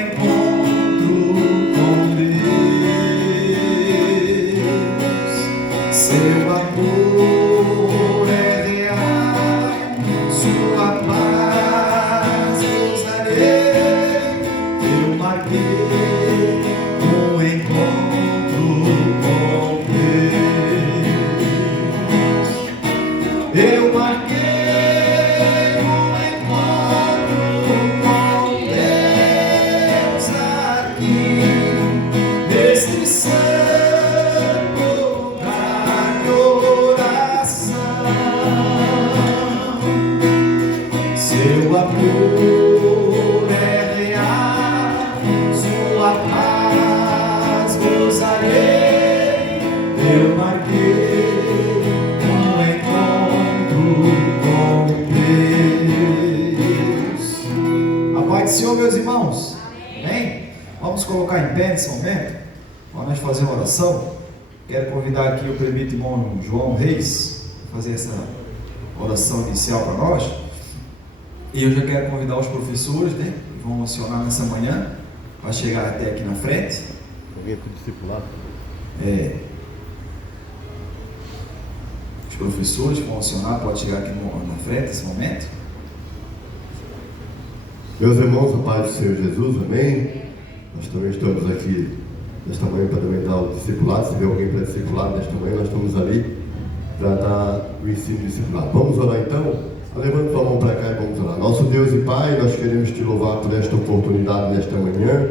encontro com Deus. Seu amor é real, sua paz gozarei. Eu marquei um encontro com Deus. Eu marquei um encontro com Deus aqui, neste santo lugar de oração. Seu amor é real, sua paz gozarei. Eu marquei um encontro com Deus. A paz do Senhor, meus irmãos. Amém? Vamos colocar em pé nesse momento, para nós fazer uma oração. Quero convidar aqui o presbítero irmão João Reis, para fazer essa oração inicial para nós. E eu já quero convidar os professores, né, que vão acionar nessa manhã, para chegar até aqui na frente. Alguém para o discipulado? Os professores que vão acionar, pode chegar aqui na frente nesse momento. Meus irmãos, a paz do Senhor Jesus, amém? Nós também estamos aqui nesta manhã para também dar o discipulado. Se vê alguém para discipulado nesta manhã, nós estamos ali para dar o ensino discipulado. Vamos orar então? Levanta a mão para cá e vamos orar. Nosso Deus e Pai, nós queremos te louvar por esta oportunidade nesta manhã,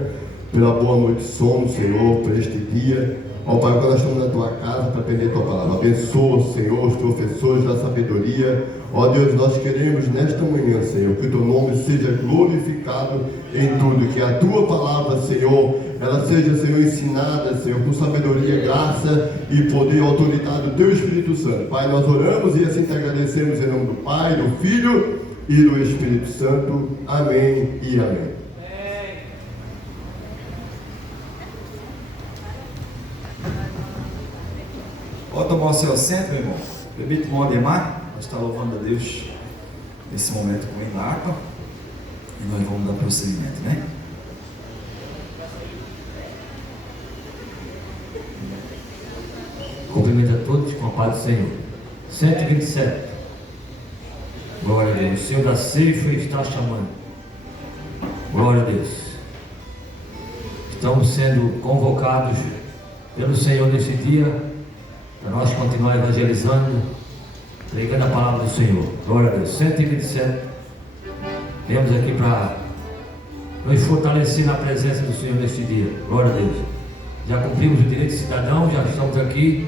pela boa noite de sono, Senhor, por este dia. Ó Pai, quando nós estamos na tua casa para aprender a tua palavra, abençoa, Senhor, os professores da sabedoria. Ó Deus, nós queremos nesta manhã, Senhor, que o teu nome seja glorificado em tudo, que a tua palavra, Senhor, ela seja, Senhor, ensinada, Senhor, com sabedoria, graça e poder e autoridade do teu Espírito Santo. Pai, nós oramos e assim te agradecemos em nome do Pai, do Filho e do Espírito Santo. Amém e amém. Pode tomar o seu assento, meu irmão. Presbítero irmão Ademar, nós estamos louvando a Deus nesse momento com a harpa e nós vamos dar prosseguimento, né? Cumprimento a todos com a paz do Senhor. 127. Glória a Deus. O Senhor da ceifa está chamando. Glória a Deus. Estamos sendo convocados pelo Senhor neste dia para nós continuar evangelizando, pregando a palavra do Senhor. Glória a Deus. 127. Viemos aqui para nos fortalecer na presença do Senhor neste dia. Glória a Deus. Já cumprimos o direito de cidadão, já estamos aqui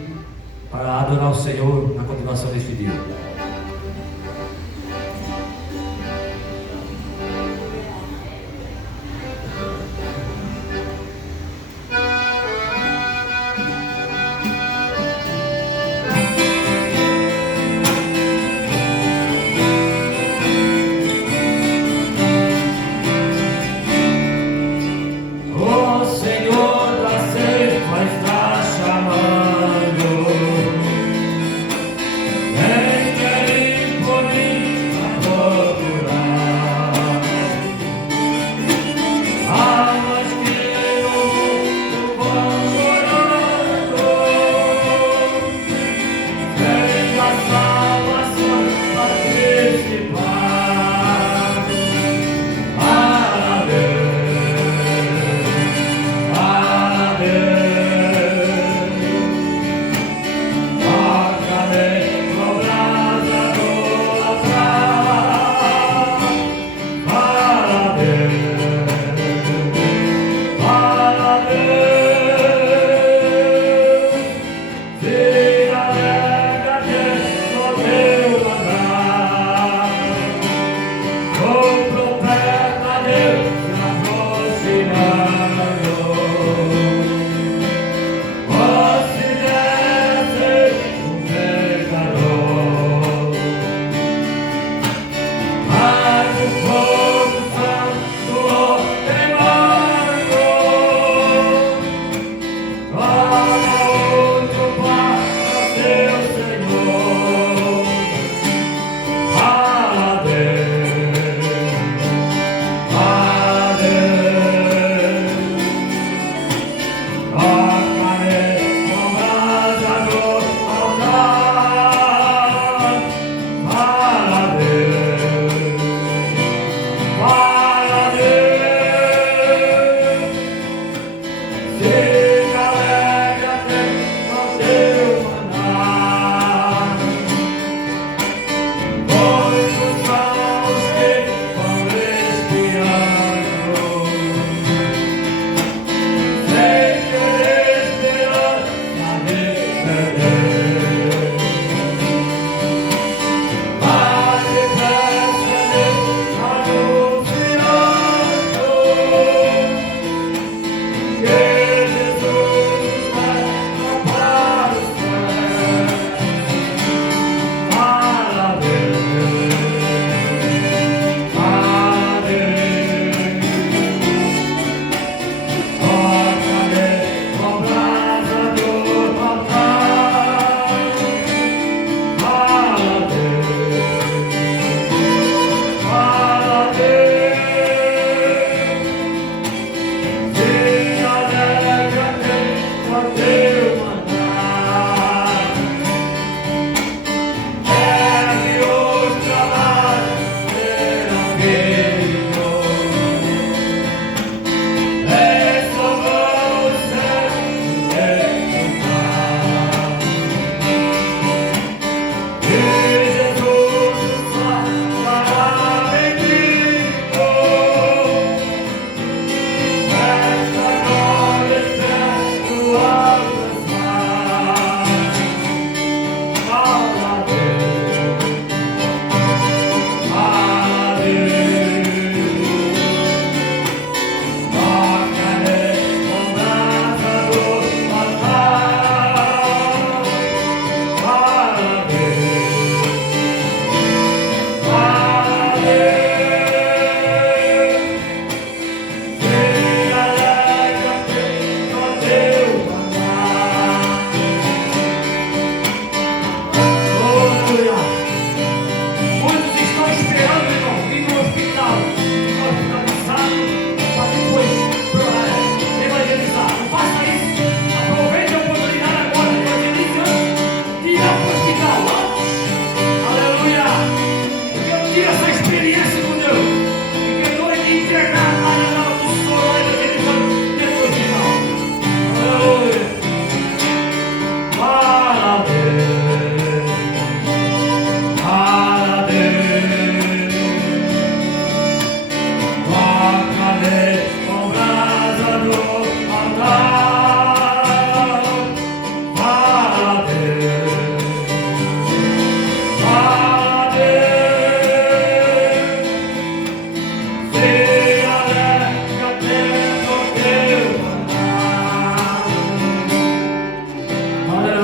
para adorar o Senhor na continuação deste dia. Vem que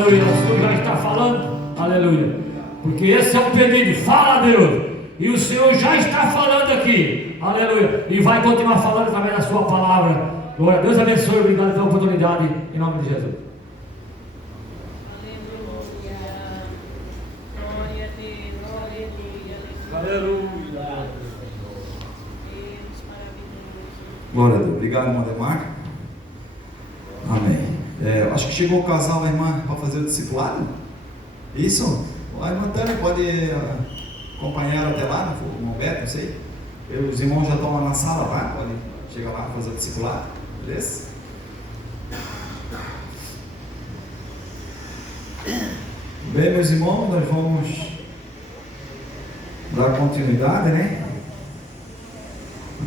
aleluia. O Senhor já está falando, aleluia. Porque esse é o pedido, fala, Deus. E o Senhor já está falando aqui, aleluia. E vai continuar falando através da sua palavra. Glória a Deus, abençoe, obrigado pela oportunidade, em nome de Jesus. Aleluia. Glória a Deus. Obrigado, irmão Demar. Amém. Acho que chegou o casal, a irmã, para fazer o discipulado. Isso? A irmã Tânia pode acompanhar ela até lá, o irmão Beto, não sei. Os irmãos já estão lá na sala, tá? Pode chegar lá para fazer o discipulado. Beleza? Bem, meus irmãos, nós vamos dar continuidade, né?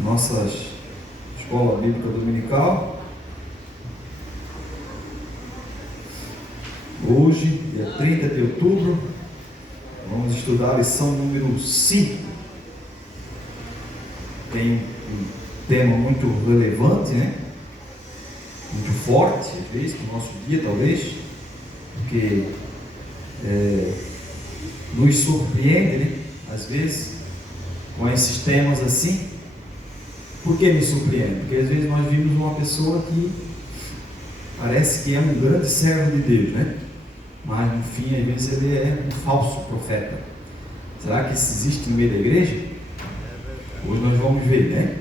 Nossa escola bíblica dominical. Hoje, dia 30 de outubro, vamos estudar a lição número 5. Tem um tema muito relevante, né? Muito forte, às vezes, no nosso dia, talvez, porque nos surpreende, né? Às vezes, com esses temas assim. Por que me surpreende? Porque às vezes nós vimos uma pessoa que parece que é um grande servo de Deus, né? Mas no fim, às vezes, ele é um falso profeta. Será que isso existe no meio da igreja? Hoje nós vamos ver, né?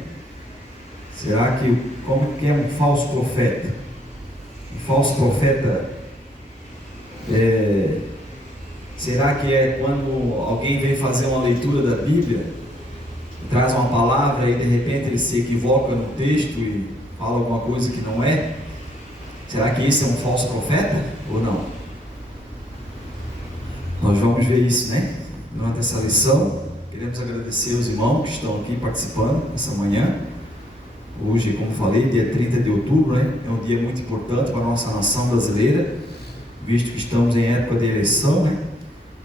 Será que, como que é um falso profeta? Um falso profeta, será que é quando alguém vem fazer uma leitura da Bíblia, traz uma palavra e de repente ele se equivoca no texto e fala alguma coisa que não é? Será que esse é um falso profeta ou não? Nós vamos ver isso, né? Durante essa lição, queremos agradecer aos irmãos que estão aqui participando essa manhã. Hoje, como falei, dia 30 de outubro, né? É um dia muito importante para a nossa nação brasileira, visto que estamos em época de eleição, né?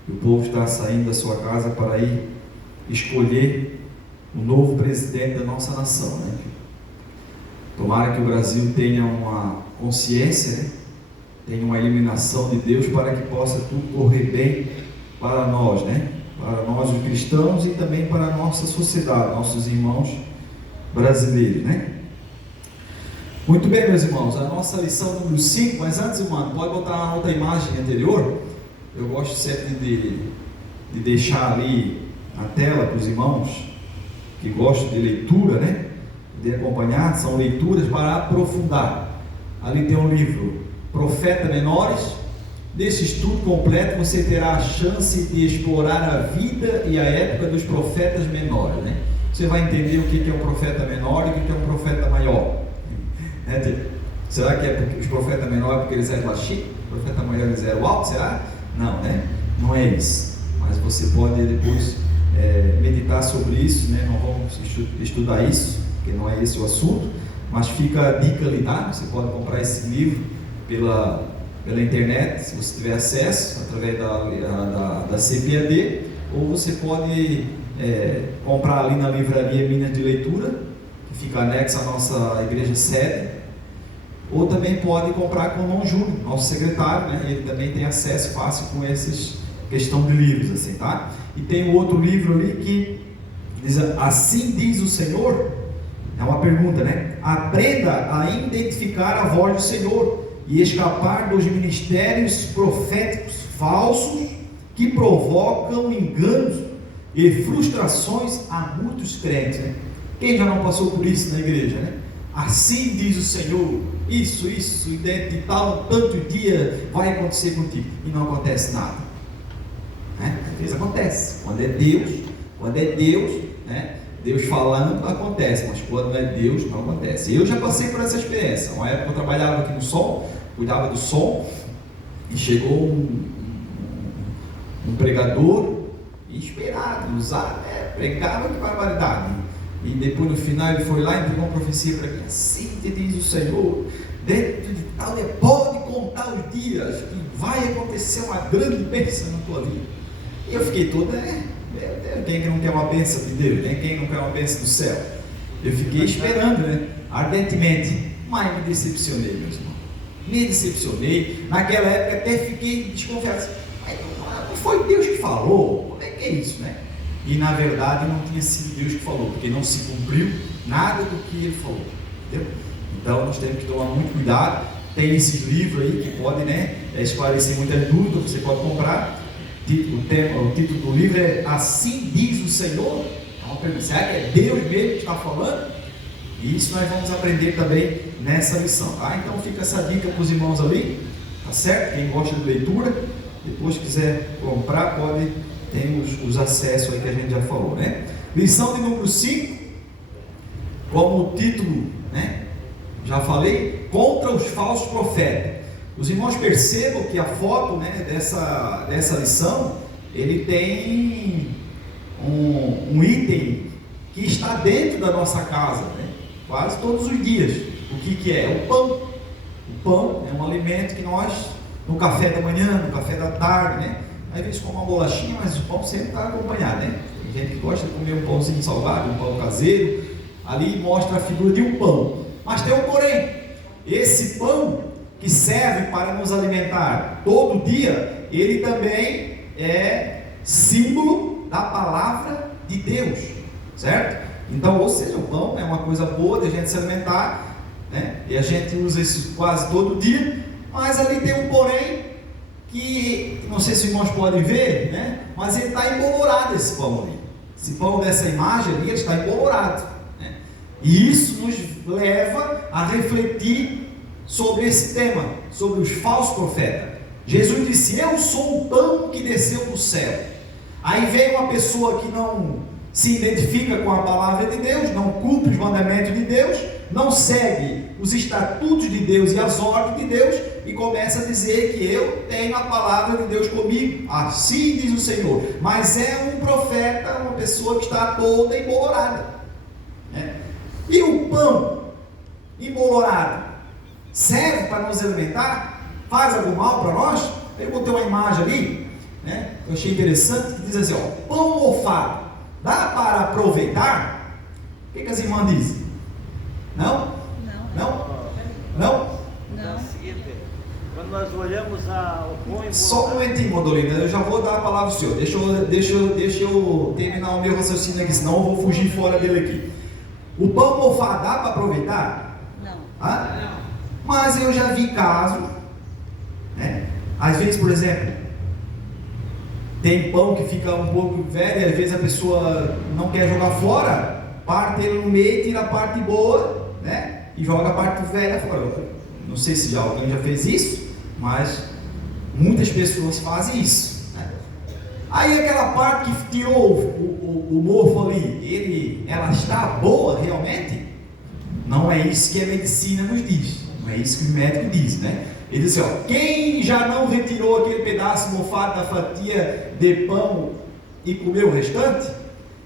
E o povo está saindo da sua casa para ir escolher o novo presidente da nossa nação, né? Tomara que o Brasil tenha uma consciência, né? Tenha uma iluminação de Deus para que possa tudo correr bem para nós, né? Para nós os cristãos e também para a nossa sociedade, nossos irmãos brasileiros, né? Muito bem, meus irmãos, a nossa lição número 5, mas antes, irmão, pode botar a outra imagem anterior. Eu gosto sempre de deixar ali na tela para os irmãos que gostam de leitura, né? De acompanhar, são leituras para aprofundar. Ali tem um livro, Profetas Menores. Nesse estudo completo você terá a chance de explorar a vida e a época dos profetas menores, né? Você vai entender o que é um profeta menor e o que é um profeta maior. Será que é porque os profetas menores porque eles eram baixinhos, os profetas maiores eles eram altos? Será? Não, né? Não é isso. Mas você pode depois meditar sobre isso, né? Não vamos estudar isso, porque não é esse o assunto, mas fica a dica ali, tá? Você pode comprar esse livro pela internet, se você tiver acesso, através da CPAD, ou você pode comprar ali na livraria Minas de Leitura, que fica anexa à nossa igreja sede, ou também pode comprar com o irmão Júnior, nosso secretário, né? Ele também tem acesso fácil com essas questão de livros, assim, tá? E tem um outro livro ali que diz, assim diz o Senhor, é uma pergunta, né? Aprenda a identificar a voz do Senhor e escapar dos ministérios proféticos falsos que provocam enganos e frustrações a muitos crentes, né? Quem já não passou por isso na igreja, né? Assim diz o Senhor, isso, e dentro de tal, tanto dia vai acontecer contigo, e não acontece nada, né? Às vezes acontece, quando é Deus, né? Deus falando acontece, mas quando não é Deus, não acontece. Eu já passei por essa experiência. Uma época eu trabalhava aqui no som, cuidava do som, e chegou um pregador inspirado, pregava que barbaridade. E depois no final ele foi lá e entregou uma profecia para mim, assim te diz o Senhor, dentro de tal dia, pode contar os dias que vai acontecer uma grande bênção na tua vida. E eu fiquei todo, quem que não quer uma bênção de Deus? Quem não quer uma bênção do céu? Eu fiquei esperando, né? Ardentemente, mas me decepcionei, meus irmãos. me decepcionei. Naquela época até fiquei desconfiado. Mas não foi Deus que falou? Como é que é isso, né? E na verdade não tinha sido Deus que falou, porque não se cumpriu nada do que Ele falou, entendeu? Então nós temos que tomar muito cuidado. Tem esses livros aí que podem, né, esclarecer muitas dúvidas, você pode comprar. O título do livro é Assim Diz o Senhor. É uma pergunta, será que é Deus mesmo que está falando? E isso nós vamos aprender também nessa lição, tá? Então fica essa dica para os irmãos ali, tá certo? Quem gosta de leitura, depois quiser comprar, pode, tem os acessos aí que a gente já falou, né? Lição de número 5, como título, né? Já falei, contra os falsos profetas. Os irmãos percebam que a foto, né, dessa lição, ele tem um item que está dentro da nossa casa, né? Quase todos os dias. O que é? O pão. O pão é um alimento que nós, no café da manhã, no café da tarde, né? Às vezes com uma bolachinha, mas o pão sempre está acompanhado, né? Tem gente que gosta de comer um pãozinho salgado, um pão caseiro. Ali mostra a figura de um pão. Mas tem um porém. Esse pão que serve para nos alimentar todo dia, ele também é símbolo da palavra de Deus, certo? Então, ou seja, o pão é uma coisa boa de a gente se alimentar, né? E a gente usa isso quase todo dia, mas ali tem um porém que, não sei se os irmãos podem ver, né? Mas ele está embolorado, esse pão ali. Esse pão dessa imagem ali, ele está embolorado, né? E isso nos leva a refletir sobre esse tema, sobre os falsos profetas. Jesus disse: eu sou o pão que desceu do céu. Aí vem uma pessoa que não se identifica com a palavra de Deus, não cumpre os mandamentos de Deus, não segue os estatutos de Deus e as ordens de Deus, e começa a dizer que eu tenho a palavra de Deus comigo, assim diz o Senhor. Mas é um profeta, uma pessoa que está toda embolorada, né? E o pão embolorado serve para nos alimentar? Faz algum mal para nós? Eu botei uma imagem ali, né? Eu achei interessante, que diz assim, ó, pão mofado, dá para aproveitar? O que as irmãs dizem? Não? Não? Não? Não. Quando nós olhamos o pão só um momentinho, Modolina, eu já vou dar a palavra ao senhor. Deixa eu terminar o meu raciocínio aqui, senão eu vou fugir fora dele aqui. O pão mofado dá para aproveitar? Não. Ah? Não. Mas eu já vi casos, né? Às vezes, por exemplo, tem pão que fica um pouco velho, e às vezes a pessoa não quer jogar fora, parte ele no meio, tira a parte boa, né? E joga a parte velha fora. Não sei se alguém já fez isso, mas muitas pessoas fazem isso, né? Aí aquela parte que tirou o mofo ali, ela está boa realmente? Não é isso que a medicina nos diz. Não é isso que o médico diz, né? Ele diz assim, ó, quem já não retirou aquele pedaço mofado da fatia de pão e comeu o restante?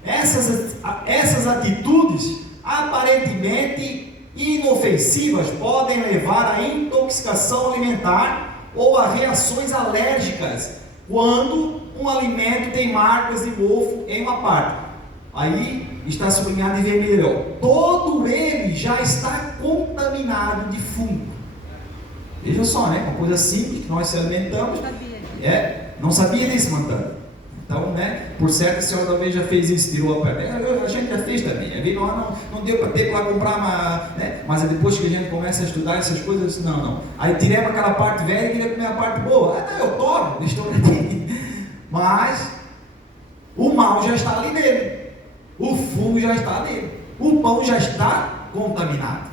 Essas atitudes aparentemente inofensivas podem levar à intoxicação alimentar ou a reações alérgicas quando um alimento tem marcas de mofo em uma parte. Aí está sublinhado em vermelho, ó, todo ele já está contaminado de fungo. Veja só, né? Uma coisa simples que nós se alimentamos. Não sabia disso, Mantana. Então, né? Por certo, a senhora talvez já fez isso, tirou a parte. A gente já fez também. Aí não deu para ter para comprar, né? Mas depois que a gente começa a estudar essas coisas, eu disse, não. Aí tiremos aquela parte velha e queria comer a parte boa. Não, eu tomo, estou aqui. Mas o mal já está ali nele. O fungo já está nele. O pão já está contaminado.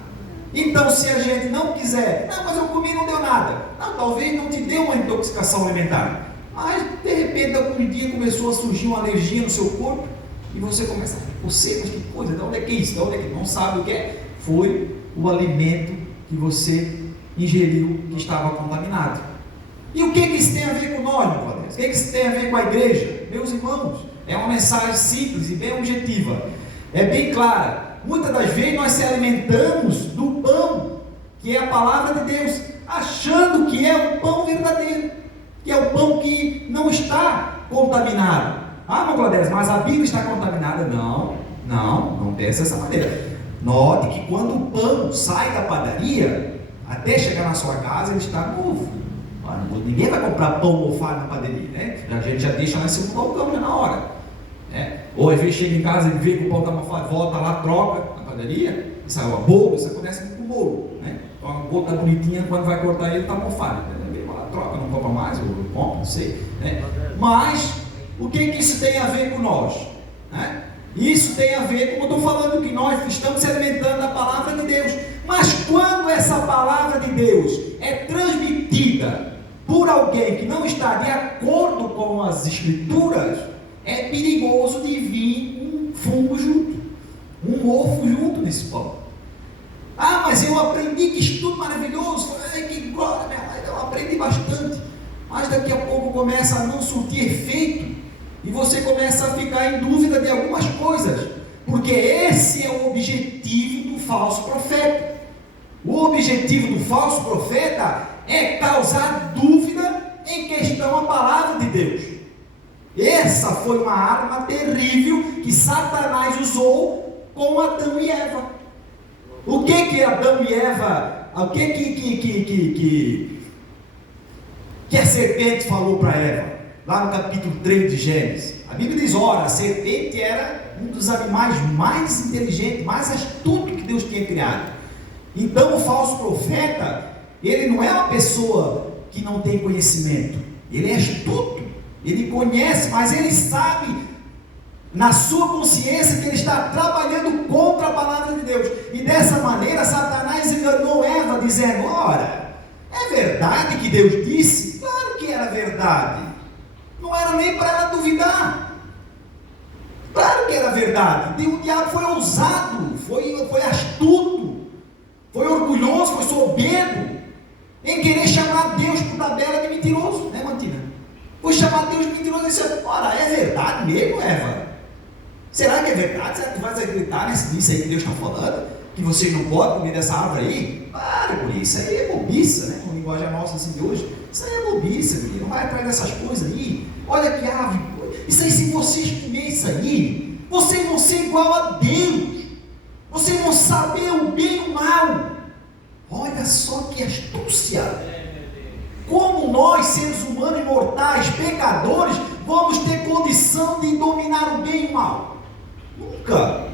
Então, se a gente não quiser, não, mas eu comi e não deu nada. Não, talvez não te deu uma intoxicação alimentar. Mas, de repente, algum dia começou a surgir uma alergia no seu corpo. E você começa, mas que coisa, de onde é que é isso? De onde é que não sabe o que é? Foi o alimento que você ingeriu que estava contaminado. E o que isso tem a ver com nós, meu Deus? O que isso tem a ver com a igreja? Meus irmãos, é uma mensagem simples e bem objetiva. É bem clara. Muitas das vezes nós se alimentamos do pão, que é a palavra de Deus, achando que é o pão verdadeiro, que é o pão que não está contaminado. Ah, meu Claudete, mas a Bíblia está contaminada? Não pensa dessa maneira. Note que quando o pão sai da padaria, até chegar na sua casa ele está novo. Ninguém vai comprar pão mofado na padaria, né? A gente já deixa lá em cima do balcão já na hora, né? Ou às vezes chega em casa e vê que o pão está mofado, volta lá, troca na padaria, e sai o bolo, isso acontece com o bolo, né? Então a gota bonitinha, quando vai cortar ele está mofado, né? Troca, não compra mais, ou compra, não sei, né? Mas o que isso tem a ver com nós, né? Isso tem a ver, como eu estou falando, que nós estamos se alimentando da palavra de Deus. Mas quando essa palavra de Deus é transmitida por alguém que não está de acordo com as escrituras, é perigoso de vir um fungo junto, um mofo junto nesse pão. Ah, mas eu aprendi, que estudo maravilhoso, que glória, eu aprendi bastante, mas daqui a pouco começa a não surtir efeito, e você começa a ficar em dúvida de algumas coisas, porque esse é o objetivo do falso profeta. O objetivo do falso profeta é causar dúvida em questão à palavra de Deus. Essa foi uma arma terrível que Satanás usou com Adão e Eva. O que Adão e Eva, o que a serpente falou para Eva? Lá no capítulo 3 de Gênesis, a Bíblia diz, ora, a serpente era um dos animais mais inteligentes, mais astutos que Deus tinha criado. Então o falso profeta, ele não é uma pessoa que não tem conhecimento, ele é astuto, ele conhece, mas ele sabe na sua consciência que ele está trabalhando contra a palavra de Deus, e dessa maneira Satanás enganou Eva, dizendo, ora, é verdade que Deus disse? Claro que era verdade, não era nem para ela duvidar, claro que era verdade. O diabo foi ousado, foi astuto, foi orgulhoso, foi soberbo, em querer chamar Deus por tabela de mentiroso, né, Mantina? Foi chamar Deus de mentiroso e disse, ora, é verdade mesmo, Eva? Será que é verdade? Será que tu vais acreditar nisso aí que Deus está falando? Que você não pode comer dessa árvore aí? Para com isso aí é bobiça, né? Com linguagem nossa assim de hoje, isso aí é bobiça, menino, não vai atrás dessas coisas aí. Olha que árvore, isso aí, se vocês comerem isso aí, vocês vão ser igual a Deus, vocês vão saber o bem e o mal. Olha só que astúcia, como nós, seres humanos mortais, pecadores, vamos ter condição de dominar o bem e o mal? Nunca,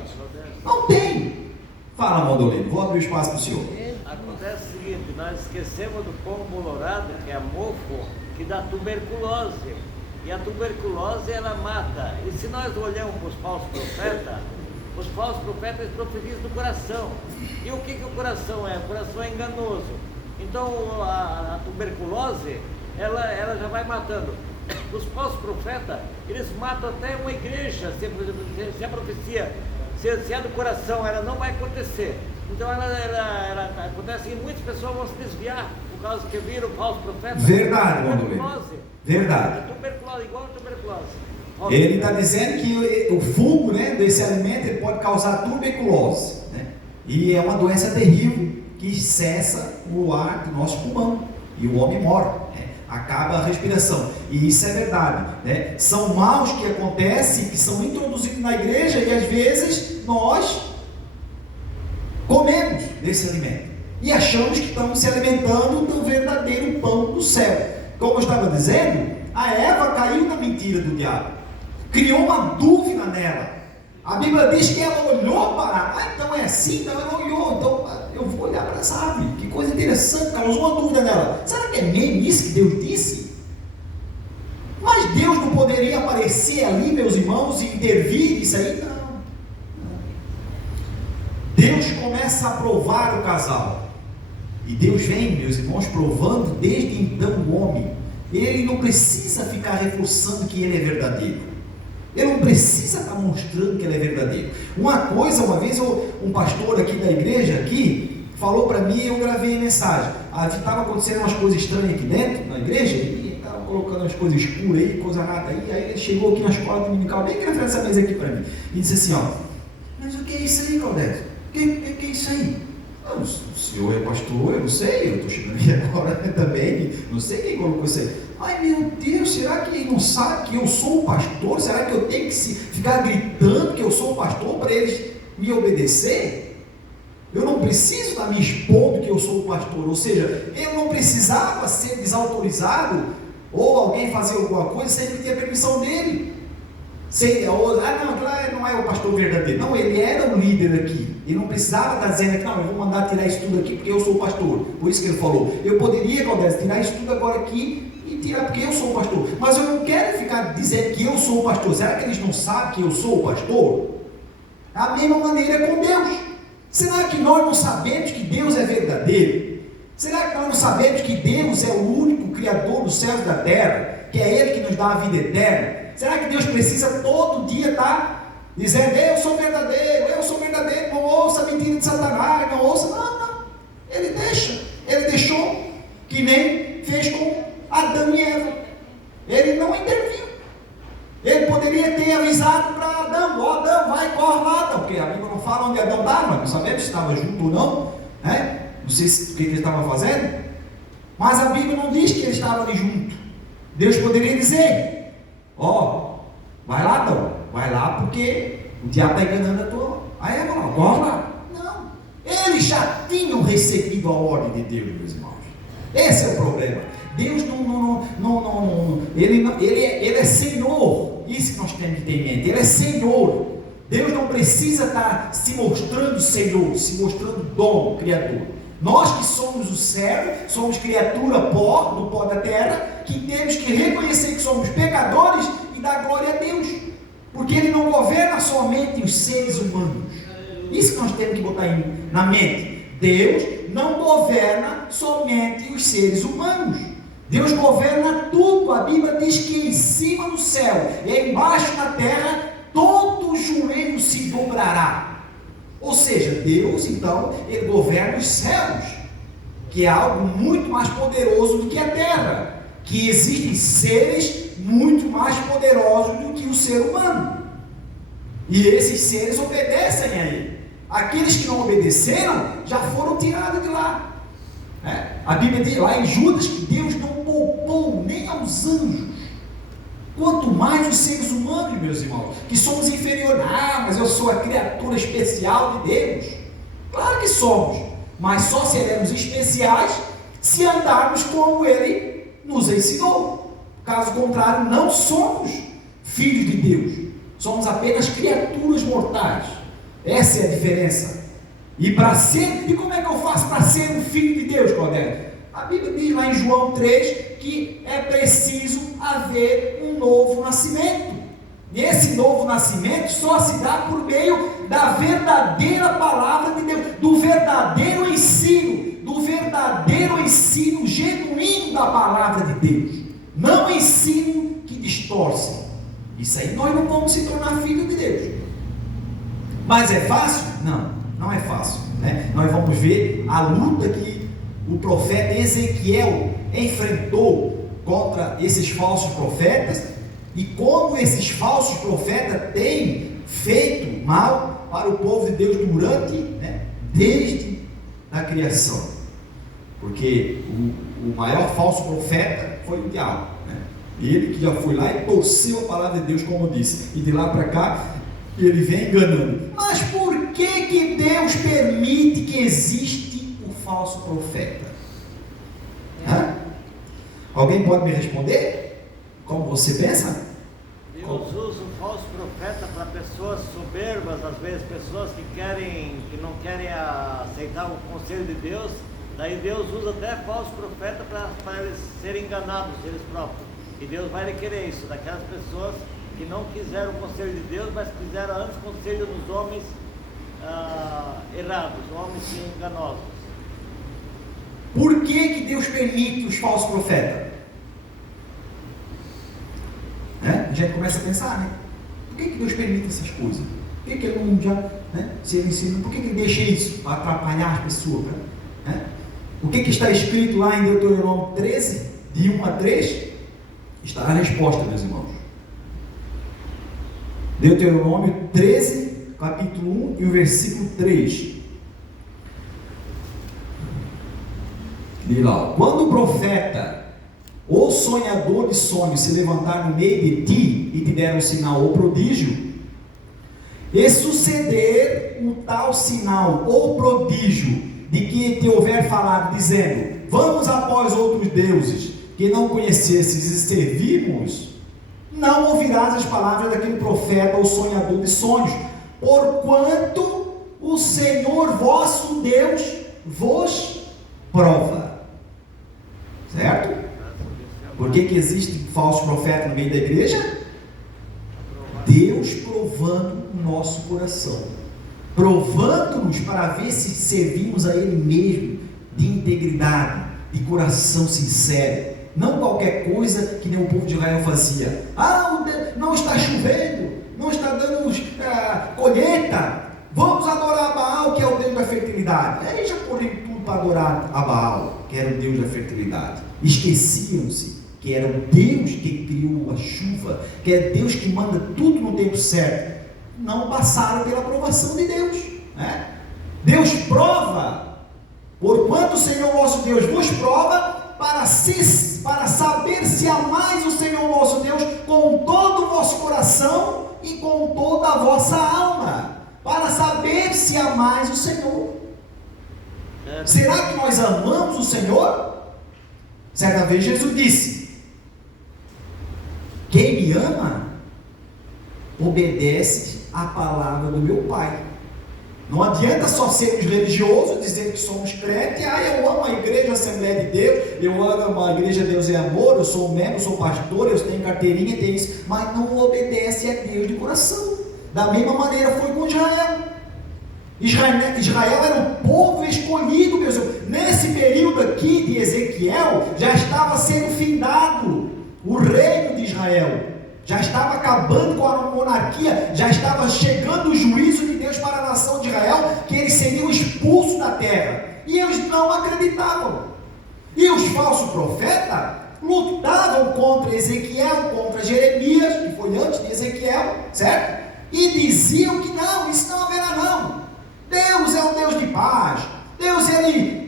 não tem. Fala, Mondolino, vou abrir o espaço para o senhor. Acontece o seguinte, nós esquecemos do pão bolorado, que é mofo, que dá tuberculose, e a tuberculose ela mata. E se nós olhamos para os falsos profetas profetizam do coração. E o que o coração é? O coração é enganoso. Então a tuberculose, ela já vai matando. Os falsos profetas, eles matam até uma igreja, se a profecia, se é do coração, ela não vai acontecer. Então ela acontece e muitas pessoas vão se desviar, por causa que viram o falso profeta. Verdade, verdade. Tuberculose, igual a tuberculose. Ele está dizendo que o fungo, né, desse alimento ele pode causar tuberculose, né? E é uma doença terrível que cessa o ar do nosso pulmão e o homem morre, né? Acaba a respiração, e isso é verdade, né? São maus que acontecem, que são introduzidos na igreja, e às vezes nós comemos desse alimento e achamos que estamos se alimentando do verdadeiro pão do céu. Como eu estava dizendo, a Eva caiu na mentira do diabo, criou uma dúvida nela. A Bíblia diz que ela olhou para, então é assim, então ela olhou, então eu vou olhar para essa árvore, que coisa interessante, causou uma dúvida nela. Será que é mesmo isso que Deus disse? Mas Deus não poderia aparecer ali, meus irmãos, e intervir isso aí? Não. Deus começa a provar o casal, e Deus vem, meus irmãos, provando desde então o homem. Ele não precisa ficar reforçando que ele é verdadeiro, ele não precisa estar mostrando que ele é verdadeiro. Uma vez um pastor aqui da igreja aqui falou para mim, eu gravei a mensagem. Estava acontecendo umas coisas estranhas aqui dentro, na igreja, e estava colocando umas coisas escuras aí, coisa nada aí. Aí ele chegou aqui na escola dominical, bem que na frente dessa mesa aqui para mim, e disse assim, ó, mas o que é isso aí, Claudete? O que é isso aí? O senhor é pastor, eu não sei, eu estou chegando aqui agora também, não sei quem colocou isso aí. Ai meu Deus, será que ele não sabe que eu sou o pastor? Será que eu tenho que ficar gritando que eu sou o pastor para eles me obedecer? Eu não preciso estar me expondo que eu sou o pastor. Ou seja, ele não precisava ser desautorizado ou alguém fazer alguma coisa sem pedir a permissão dele. Aquele não é o pastor verdadeiro. Não, ele era o líder aqui. Ele não precisava estar dizendo que não, eu vou mandar tirar isso tudo aqui porque eu sou o pastor. Por isso que ele falou, eu poderia, Claudete, tirar isso tudo agora aqui e tirar porque eu sou o pastor. Mas eu não quero ficar dizendo que eu sou o pastor. Será que eles não sabem que eu sou o pastor? Da mesma maneira com Deus. Será que nós não sabemos que Deus é verdadeiro? Será que nós não sabemos que Deus é o único Criador dos céus e da terra? Que é Ele que nos dá a vida eterna? Será que Deus precisa todo dia estar dizendo, eu sou verdadeiro, não ouça a mentira de Satanás, não ouça, não, Ele deixou, que nem fez com Adão e Eva, Ele não interviu. Ele poderia ter avisado para Adão, Adão, vai, corre lá, Adão, porque a Bíblia não fala onde Adão estava, não sabemos se estava junto ou não, né? Não sei o que ele estava fazendo, mas a Bíblia não diz que ele estava ali junto. Deus poderia dizer, vai lá, Adão, vai lá porque o diabo está enganando a tua Eva, não, corre lá. Não, eles já tinham recebido a ordem de Deus, meus irmãos. Esse é o problema. Deus ele é Senhor. Isso que nós temos que ter em mente. Ele é Senhor. Deus não precisa estar se mostrando Senhor, se mostrando dono, Criador. Nós que somos o servo, somos criatura do pó da terra, que temos que reconhecer que somos pecadores e dar glória a Deus, porque Ele não governa somente os seres humanos. Isso que nós temos que botar na mente. Deus não governa somente os seres humanos. Deus governa tudo. A Bíblia diz que em cima do céu e embaixo na terra todo joelho se dobrará. Ou seja, Deus então, Ele governa os céus, que é algo muito mais poderoso do que a terra, que existem seres muito mais poderosos do que o ser humano, e esses seres obedecem a Ele. Aqueles que não obedeceram já foram tirados de lá. A Bíblia diz lá em Judas que Deus não poupou nem aos anjos, quanto mais os seres humanos, meus irmãos, que somos inferiores. Mas eu sou a criatura especial de Deus. Claro que somos, mas só seremos especiais se andarmos como Ele nos ensinou. Caso contrário, não somos filhos de Deus, somos apenas criaturas mortais. Essa é a diferença. E como é que eu faço para ser um filho de Deus, Claudete? A Bíblia diz lá em João 3 que é preciso haver um novo nascimento. E esse novo nascimento só se dá por meio da verdadeira palavra de Deus, do verdadeiro ensino genuíno da palavra de Deus, não ensino que distorce. Isso aí nós não vamos se tornar filhos de Deus. Mas é fácil? Não é fácil, né? Nós vamos ver a luta que o profeta Ezequiel enfrentou contra esses falsos profetas, e como esses falsos profetas têm feito mal para o povo de Deus desde a criação, porque o maior falso profeta foi o diabo, né? Ele que já foi lá e torceu a palavra de Deus, como disse, e de lá para cá ele vem enganando. Mas por que Deus permite que existe o falso profeta? Alguém pode me responder? Como você pensa? Deus usa o falso profeta para pessoas soberbas, às vezes pessoas que não querem aceitar o conselho de Deus. Daí Deus usa até falso profeta para eles serem enganados, eles próprios. E Deus vai querer isso, daquelas pessoas que não quiseram o conselho de Deus, mas quiseram antes o conselho dos homens errados, homens enganosos. Por que Deus permite os falsos profetas? A gente começa a pensar, né? Por que Deus permite essas coisas? Por que Ele não já, se Ele ensina? Por que Ele deixa isso para atrapalhar as pessoas? O que está escrito lá em Deuteronômio 13, de 1 a 3? Está a resposta, meus irmãos. Deuteronômio 13, capítulo 1 e o versículo 3. Diz lá: quando o profeta ou sonhador de sonhos se levantar no meio de ti e te der um sinal ou prodígio, e suceder o tal sinal ou prodígio de que te houver falado, dizendo: vamos após outros deuses que não conhecesses e servimos, não ouvirás as palavras daquele profeta ou sonhador de sonhos, porquanto o Senhor vosso Deus vos prova. Certo? Por que existe falso profeta no meio da igreja? Deus provando o nosso coração, provando-nos para ver se servimos a Ele mesmo, de integridade, de coração sincero, não qualquer coisa que nem o povo de Israel fazia. Não está chovendo, não está dando colheita, vamos adorar a Baal, que é o Deus da fertilidade. Aí já correram tudo para adorar a Baal, que era o Deus da fertilidade. Esqueciam-se que era o Deus que criou a chuva, que é Deus que manda tudo no tempo certo. Não passaram pela aprovação de Deus, né? Deus prova, porquanto o Senhor vosso Deus vos prova, para saber se amais o Senhor vosso Deus com todo o vosso coração e com toda a vossa alma, para saber se amais o Senhor. Será que nós amamos o Senhor? Certa vez Jesus disse: quem me ama, obedece à palavra do meu Pai. Não adianta só sermos religiosos, dizer que somos crentes. Eu amo a igreja, a Assembleia de Deus, eu amo a igreja Deus é Amor, eu sou membro, eu sou pastor, eu tenho carteirinha, tenho isso, mas não obedece a Deus de coração. Da mesma maneira foi com Israel. Israel era um povo escolhido, meus irmãos. Nesse período aqui de Ezequiel, já estava sendo findado o reino de Israel, já estava acabando com a monarquia, já estava chegando o juízo de Deus para a nação de Israel, que eles seriam expulsos da terra, e eles não acreditavam, e os falsos profetas lutavam contra Ezequiel, contra Jeremias, que foi antes de Ezequiel, certo? E diziam que não, isso não haverá não, Deus é um Deus de paz, Deus ele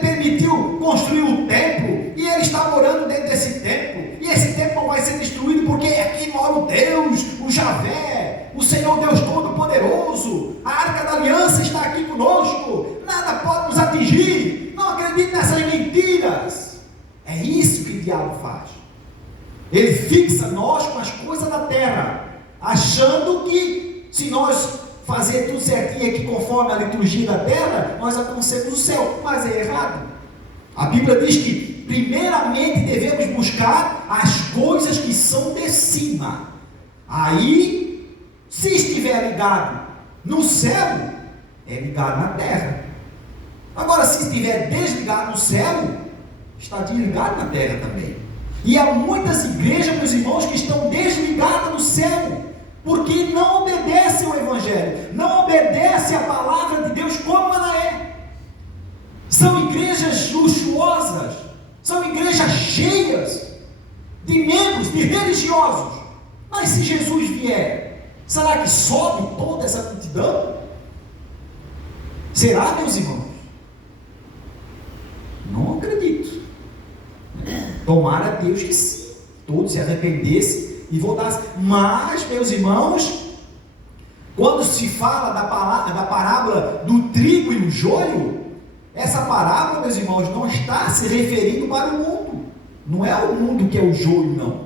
permitiu construir o templo, e Ele está morando dentro desse templo, e esse templo não vai ser destruído, porque aqui mora o Deus, o Javé, o Senhor Deus Todo-Poderoso, a Arca da Aliança está aqui conosco, nada pode nos atingir, não acredite nessas mentiras. É isso que o diabo faz, ele fixa nós com as coisas da terra, achando que se nós fazer tudo certinho aqui conforme a liturgia da terra, nós alcançamos o céu, mas é errado. A Bíblia diz que primeiramente devemos buscar as coisas que são de cima, aí se estiver ligado no céu, é ligado na terra. Agora se estiver desligado no céu, está desligado na terra também. E há muitas igrejas, meus irmãos, que estão desligadas no céu, porque não obedecem ao Evangelho, não obedecem à palavra de Deus como ela é. São igrejas luxuosas, são igrejas cheias de membros, de religiosos, mas se Jesus vier, será que sobe toda essa multidão? Será, meus irmãos? Não acredito. Tomara a Deus que sim, todos se arrependessem e voltasse. Mas, meus irmãos, quando se fala da parábola do trigo e o joio, essa parábola, meus irmãos, não está se referindo para o mundo. Não é o mundo que é o joio, não.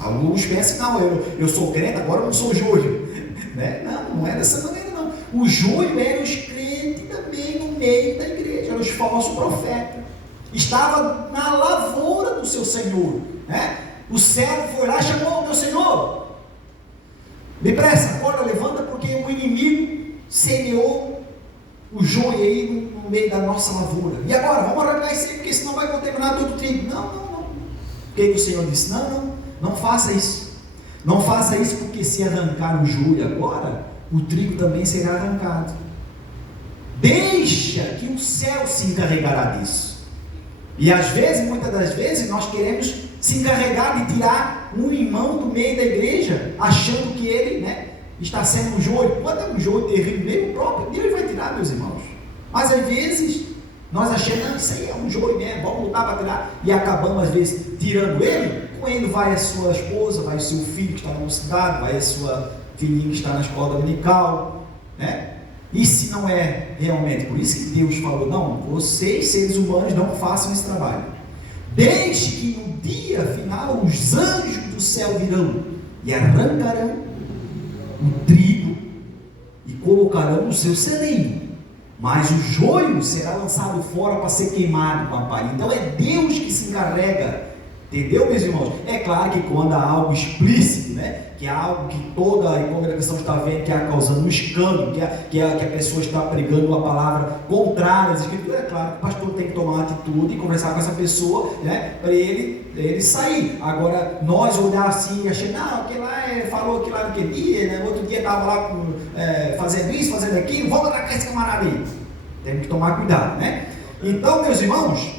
Alguns pensam, não, eu sou crente, agora eu não sou joio. Né? Não é dessa maneira, não. O joio era os crentes também no meio da igreja, eram os falsos profetas. Estava na lavoura do seu Senhor, né? O servo foi lá e chamou: meu Senhor, depressa, acorda, levanta, porque o inimigo semeou o joio aí no meio da nossa lavoura. E agora, vamos arrancar isso aí, porque senão vai contaminar todo o trigo. Não. O que o Senhor disse? Não faça isso. Não faça isso, porque se arrancar o joio agora, o trigo também será arrancado. Deixa que o céu se encarregará disso. E às vezes, muitas das vezes, nós queremos se encarregar de tirar um irmão do meio da igreja, achando que ele, né, está sendo um joio. Quando é um joio terrível, nem o próprio Deus vai tirar, meus irmãos. Mas às vezes, nós achamos, isso aí é um joio mesmo, vamos lutar para tirar, e acabamos às vezes tirando ele. Com ele vai a sua esposa, vai o seu filho que está na mocidade, vai a sua filhinho que está na escola dominical, né? E se não é realmente, por isso que Deus falou, não, vocês, seres humanos, não façam esse trabalho. Desde que no dia final os anjos do céu virão e arrancarão o trigo e colocarão no seu celeiro. Mas o joio será lançado fora para ser queimado com a palha. Então é Deus que se encarrega. Entendeu, meus irmãos? É claro que quando há algo explícito, né? Que há algo que toda a congregação está vendo, que está causando um escândalo, que a pessoa está pregando uma palavra contrária às escrituras, é claro que o pastor tem que tomar uma atitude e conversar com essa pessoa, né? Para ele sair. Agora, nós olhar assim e achar, não, aquele lá falou aquilo lá naquele dia, né? No outro dia estava lá fazendo isso, fazendo aquilo, vamos lá com esse camarada aí. Temos que tomar cuidado, né? Então, meus irmãos,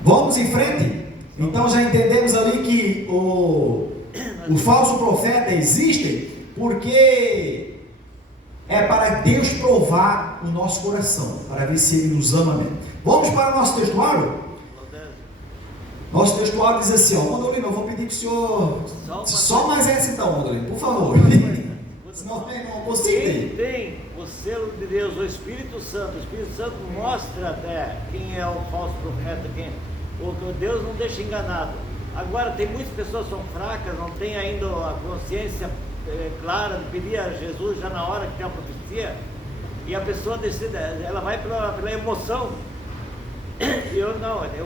vamos em frente. Então já entendemos ali que o falso profeta existe porque é para Deus provar o nosso coração, para ver se Ele nos ama mesmo. Vamos para o nosso textuário? Nosso textuário diz assim, ó, Mandolino, eu vou pedir que o senhor... Só mais essa então, Mandolino, por favor. Senão eu não consigo. Quem tem o selo de Deus, o Espírito Santo mostra até quem é o falso profeta, Deus não deixa enganado. Agora, tem muitas pessoas que são fracas, não têm ainda a consciência clara de pedir a Jesus já na hora que tem a profecia, e a pessoa decide, ela vai pela emoção.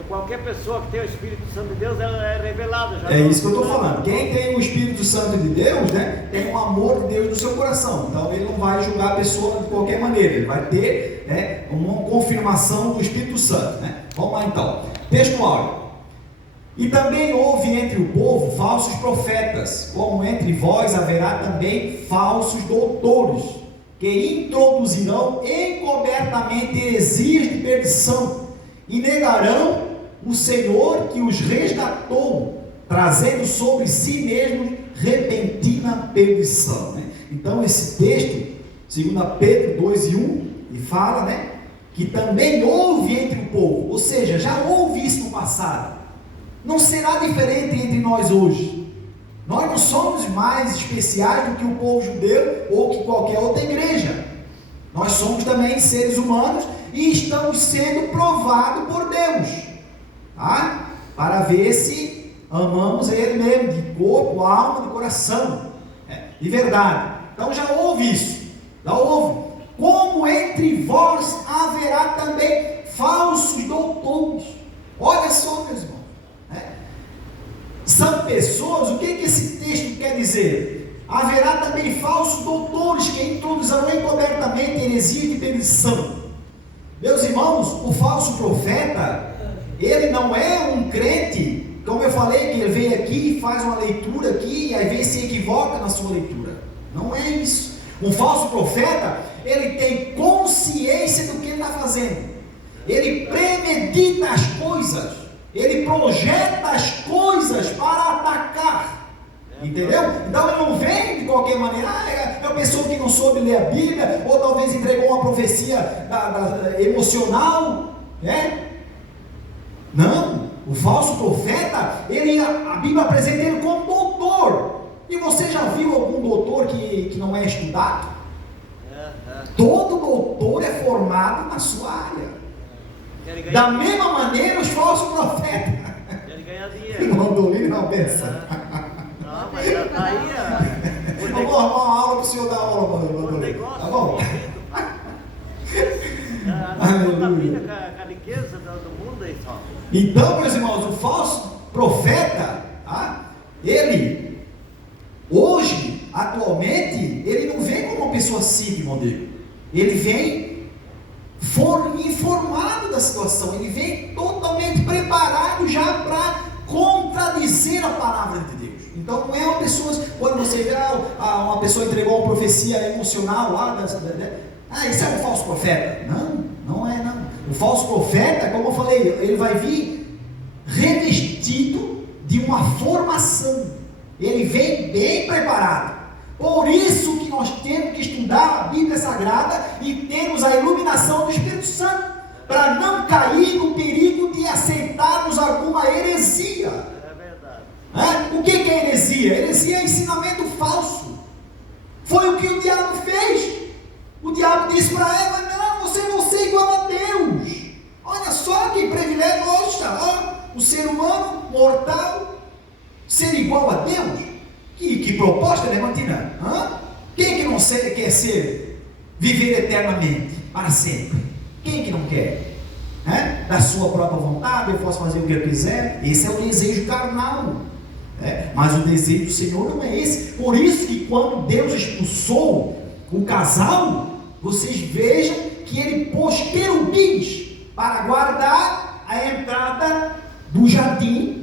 Qualquer pessoa que tem o Espírito Santo de Deus, ela é revelada. Já é isso que eu estou falando. Quem tem o Espírito Santo de Deus, né, tem o amor de Deus no seu coração. Então ele não vai julgar a pessoa de qualquer maneira. Ele vai ter, né, uma confirmação do Espírito Santo, né? Vamos lá então. Textual. E também houve entre o povo falsos profetas, como entre vós haverá também falsos doutores, que introduzirão encobertamente heresias de perdição, e negarão o Senhor que os resgatou, trazendo sobre si mesmos repentina perdição, né? Então esse texto, 2 Pedro 2:1, e fala, né, que também houve entre o povo, ou seja, já houve isso no passado. Não será diferente entre nós hoje. Nós não somos mais especiais do que o povo judeu ou que qualquer outra igreja. Nós somos também seres humanos e estamos sendo provados por Deus, tá? Para ver se amamos Ele mesmo, de corpo, alma, de coração, de verdade. Então já houve isso, já houve. Como entre vós haverá também falsos doutores. Olha só, meus irmãos, né? São pessoas, o que esse texto quer dizer? Haverá também falsos doutores que introduzirão encobertamente heresia de perdição. Meus irmãos, o falso profeta, ele não é um crente, como eu falei, que ele vem aqui e faz uma leitura aqui, e às vezes se equivoca na sua leitura. Não é isso. Um falso profeta, ele tem consciência do que ele está fazendo. Ele premedita as coisas. Ele projeta as coisas para atacar. Entendeu? Então ele não vem de qualquer maneira, é uma pessoa que não soube ler a Bíblia, ou talvez entregou uma profecia emocional, né? Não, o falso profeta, a Bíblia apresenta ele como doutor. E você já viu algum doutor que não é estudado? Todo doutor é formado na sua área. Da mesma maneira os falsos profetas. Querem ganhar dinheiro. Mandolino não pensa. Não, mas já está aí. Eu vou arrumar uma aula para o senhor dar aula, Mandolino. Tá bom? Contamina com a riqueza do mundo aí só. Então, meus irmãos, o falso profeta, tá? Ele, hoje, atualmente, ele não vem como uma pessoa simples, irmão dele. Ele vem informado da situação, ele vem totalmente preparado já para contradizer a palavra de Deus. Então não é uma pessoa, quando você vê uma pessoa entregou uma profecia emocional lá, isso é um falso profeta. Não é não. O falso profeta, como eu falei, ele vai vir revestido de uma formação, ele vem bem preparado. Por isso que nós temos que estudar a Bíblia Sagrada e termos a iluminação do Espírito Santo, para não cair no perigo de aceitarmos alguma heresia. É verdade. O que é heresia? Heresia é ensinamento falso. disse para Eva: não, você não ser igual a Deus. Olha só que privilégio, ó, o ser humano mortal ser igual a Deus. Que proposta, né, Martina? Quem que não quer viver eternamente, para sempre? Quem que não quer? Da sua própria vontade, eu posso fazer o que eu quiser. Esse é o desejo carnal. Mas o desejo do Senhor não é esse. Por isso que quando Deus expulsou o casal, vocês vejam que ele pôs querubins para guardar a entrada do jardim.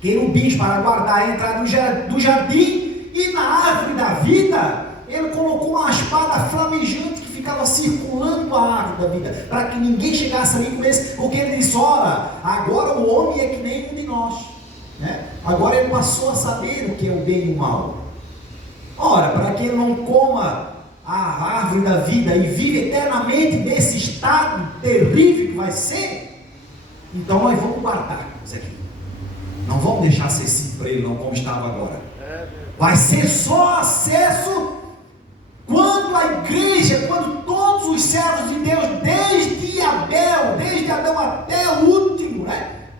Querubins para guardar a entrada do jardim. E na árvore da vida, ele colocou uma espada flamejante que ficava circulando a árvore da vida, para que ninguém chegasse ali e comesse. Porque ele disse: ora, agora o homem é que nem um de nós. Agora ele passou a saber o que é o bem e o mal. Ora, para que ele não coma a árvore da vida e viva eternamente nesse estado terrível que vai ser, então nós vamos guardar isso aqui. Não vamos deixar acessível para ele, não, como estava agora. Vai ser só acesso quando a igreja, quando todos os servos de Deus, desde Abel, desde Adão até o último,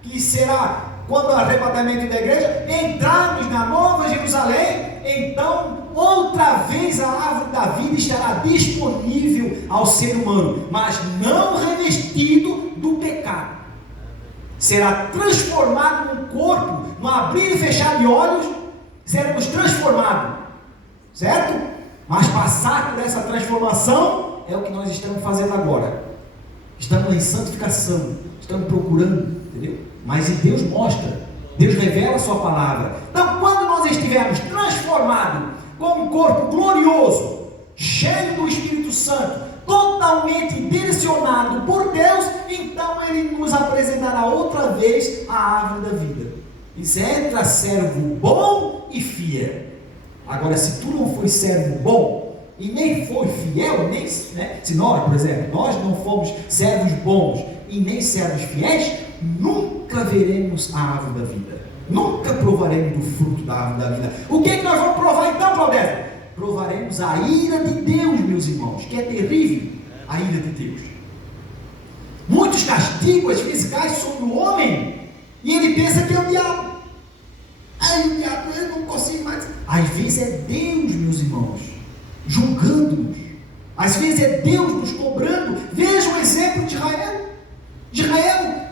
que será quando o arrebatamento da igreja, entrarmos na Nova Jerusalém, então outra vez a árvore da vida estará disponível ao ser humano, mas não revestido do pecado. Será transformado num corpo, no abrir e fechar de olhos, seremos transformados, certo? Mas passar por essa transformação é o que nós estamos fazendo agora. Estamos em santificação, estamos procurando, entendeu? Mas Deus mostra, Deus revela a sua palavra. Então, quando nós estivermos transformados com um corpo glorioso, cheio do Espírito Santo, totalmente direcionado por Deus, então Ele nos apresentará outra vez a árvore da vida. Diz: entra, servo bom e fiel. Agora, se tu não foi servo bom e nem foi fiel, nem, se nós, por exemplo, nós não fomos servos bons e nem servos fiéis, nunca veremos a árvore da vida, nunca provaremos do fruto da árvore da vida. O que é que nós vamos provar então, Claudete? Provaremos a ira de Deus, meus irmãos, que é terrível, a ira de Deus. Muitos castigos fiscais sobre o homem, e ele pensa que é o diabo. Ai, o diabo, eu não consigo mais. Às vezes é Deus, meus irmãos, julgando-nos. Às vezes é Deus nos cobrando. Veja o exemplo de Israel. Israel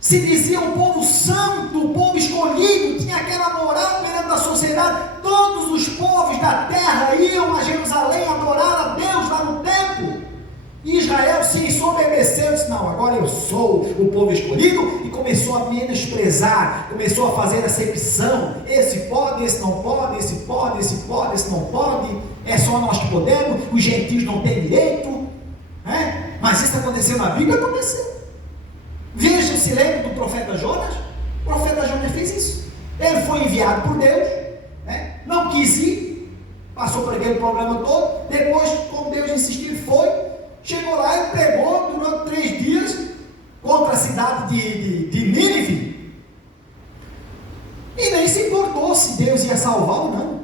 se dizia um povo santo, um povo escolhido, tinha aquela moral perante a sociedade. Todos os povos da terra iam a Jerusalém adorar a Deus lá no templo. E Israel se ensoberbeceu, disse: não, agora eu sou o povo escolhido, e começou a menosprezar, começou a fazer acepção: esse pode, esse não pode, esse pode, esse pode, esse não pode, é só nós que podemos, os gentios não têm direito. Mas isso aconteceu na Bíblia? Aconteceu. Veja, se lembra do profeta Jonas? O profeta Jonas fez isso. Ele foi enviado por Deus, não quis ir, passou por aquele problema todo. Depois, como Deus insistiu, foi, chegou lá e pregou durante 3 dias contra a cidade de Nínive, e nem se importou se Deus ia salvar ou não.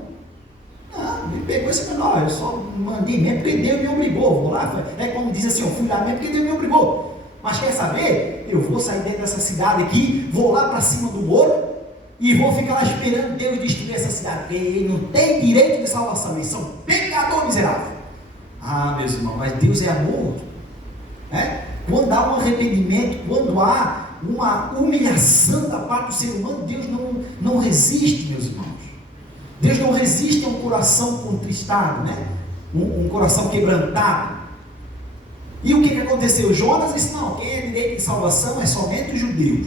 Ele pegou esse menor: eu só mandei mesmo porque Deus me obrigou, vou lá. É como diz assim: eu fui lá mesmo porque Deus me obrigou. Mas quer saber? Eu vou sair dentro dessa cidade aqui, vou lá para cima do morro e vou ficar lá esperando Deus destruir essa cidade, porque ele não tem direito de salvação, eles são pecadores miseráveis. Meus irmãos, mas Deus é amor. Quando há um arrependimento, quando há uma humilhação da parte do ser humano, Deus não resiste, meus irmãos. Deus não resiste a um coração contristado, um coração quebrantado. E o que aconteceu? Jonas disse: não, quem é direito de salvação é somente os judeus.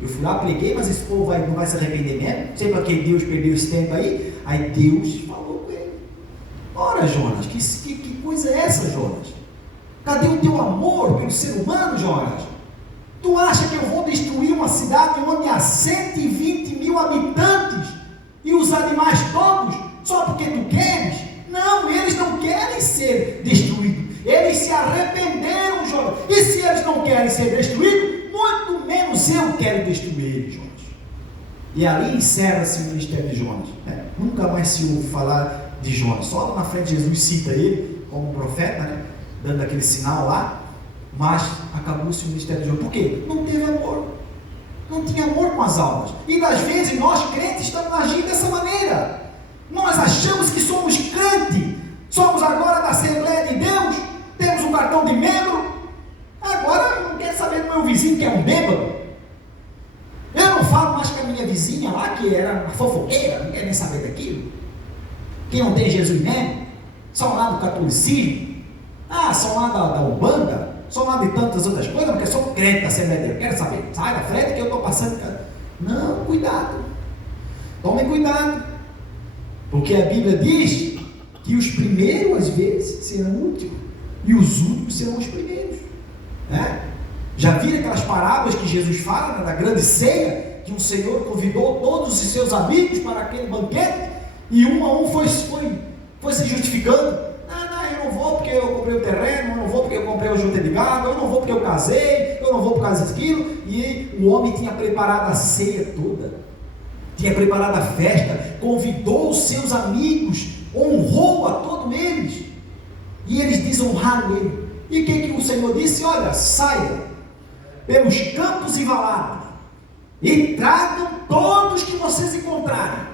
Eu fui lá, preguei, mas esse povo não vai se arrepender mesmo. Não sei para que Deus perdeu esse tempo aí. Aí Deus falou com ele: ora, Jonas, que coisa é essa, Jonas? Cadê o teu amor pelo ser humano, Jonas? Tu acha que eu vou destruir uma cidade onde há 120 mil habitantes e os animais todos só porque tu queres? Não, eles não querem ser destruídos. Eles se arrependeram, Jonas. E se eles não querem ser destruídos, muito menos eu quero destruir eles, Jonas. E ali encerra-se o ministério de Jonas. Nunca mais se ouve falar de Jonas. Só lá na frente Jesus cita ele como profeta, dando aquele sinal lá, mas acabou-se o ministério de João. Por quê? Não teve amor. Não tinha amor com as almas. E das vezes nós crentes estamos agindo dessa maneira. Nós achamos que somos crente, somos agora da Assembleia de Deus, temos um cartão de membro, agora eu não quero saber do meu vizinho que é um bêbado. Eu não falo mais com a minha vizinha lá, que era uma fofoqueira, não quer nem saber daquilo, que não tem Jesus mesmo, são lá do catolicismo, são lá da Umbanda, são lá de tantas outras coisas, porque eu sou crente da Assembleia de Deus, quero saber, sai da frente que eu estou passando. Não, cuidado, tomem cuidado, porque a Bíblia diz que os primeiros às vezes serão últimos, e os últimos serão os primeiros, né? Já viram aquelas parábolas que Jesus fala, né, da grande ceia, que o Senhor convidou todos os seus amigos para aquele banquete, e um a um foi se justificando. Eu não vou porque eu comprei o terreno, eu não vou porque eu comprei o junta de gado, eu não vou porque eu casei, eu não vou por causa daquilo. E o homem tinha preparado a ceia toda, tinha preparado a festa, convidou os seus amigos, honrou a todos eles, e eles desonraram ele. E o que o Senhor disse? Olha, saia pelos campos e valados e tragam todos que vocês encontrarem,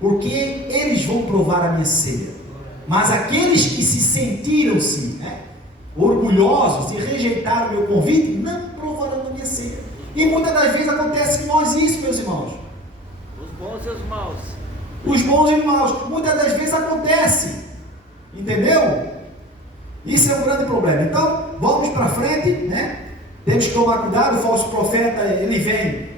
porque eles vão provar a minha ceia. Mas aqueles que se sentiram-se orgulhosos e rejeitaram o meu convite, não provarão a minha ceia. E muitas das vezes acontece em nós isso, meus irmãos. Os bons e os maus. Os bons e os maus, muitas das vezes acontece, entendeu? Isso é um grande problema. Então, vamos para frente, né? Temos que tomar cuidado. O falso profeta, ele vem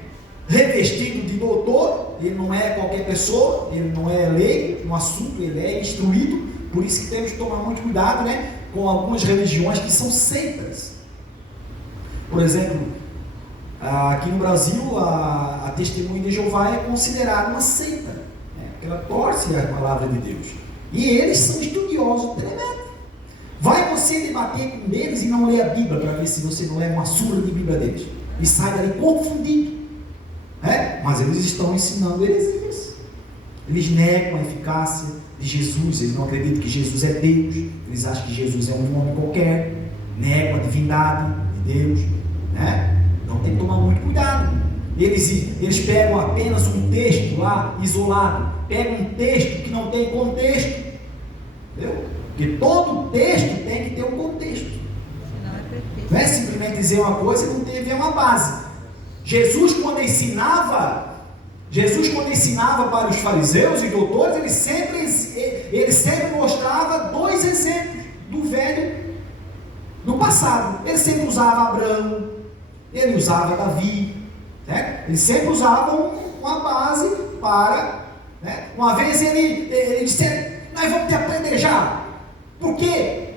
revestido de doutor, ele não é qualquer pessoa, ele não é leigo no assunto, ele é instruído. Por isso que temos que tomar muito cuidado, né, com algumas religiões que são seitas. Por exemplo, aqui no Brasil, a Testemunha de Jeová é considerada uma seita, né? Ela torce a palavra de Deus, e eles são estudiosos tremendos. Vai você debater com eles e não ler a Bíblia, para ver se você não é uma surra de Bíblia deles, e sai dali confundido, né? Mas eles estão ensinando heresias. Eles negam a eficácia de Jesus, eles não acreditam que Jesus é Deus, eles acham que Jesus é um homem qualquer, negam a divindade de Deus, né? Então tem que tomar muito cuidado. Eles pegam apenas um texto lá, isolado, pegam um texto que não tem contexto, entendeu? Porque todo texto tem que ter um contexto, não é simplesmente dizer uma coisa e não ter uma base. Jesus quando ensinava para os fariseus e doutores, ele sempre mostrava dois exemplos do velho, do passado. Ele sempre usava Abraão, ele usava Davi, né? Ele sempre usava uma base para, né? Uma vez ele disse: nós vamos te apedrejar, porque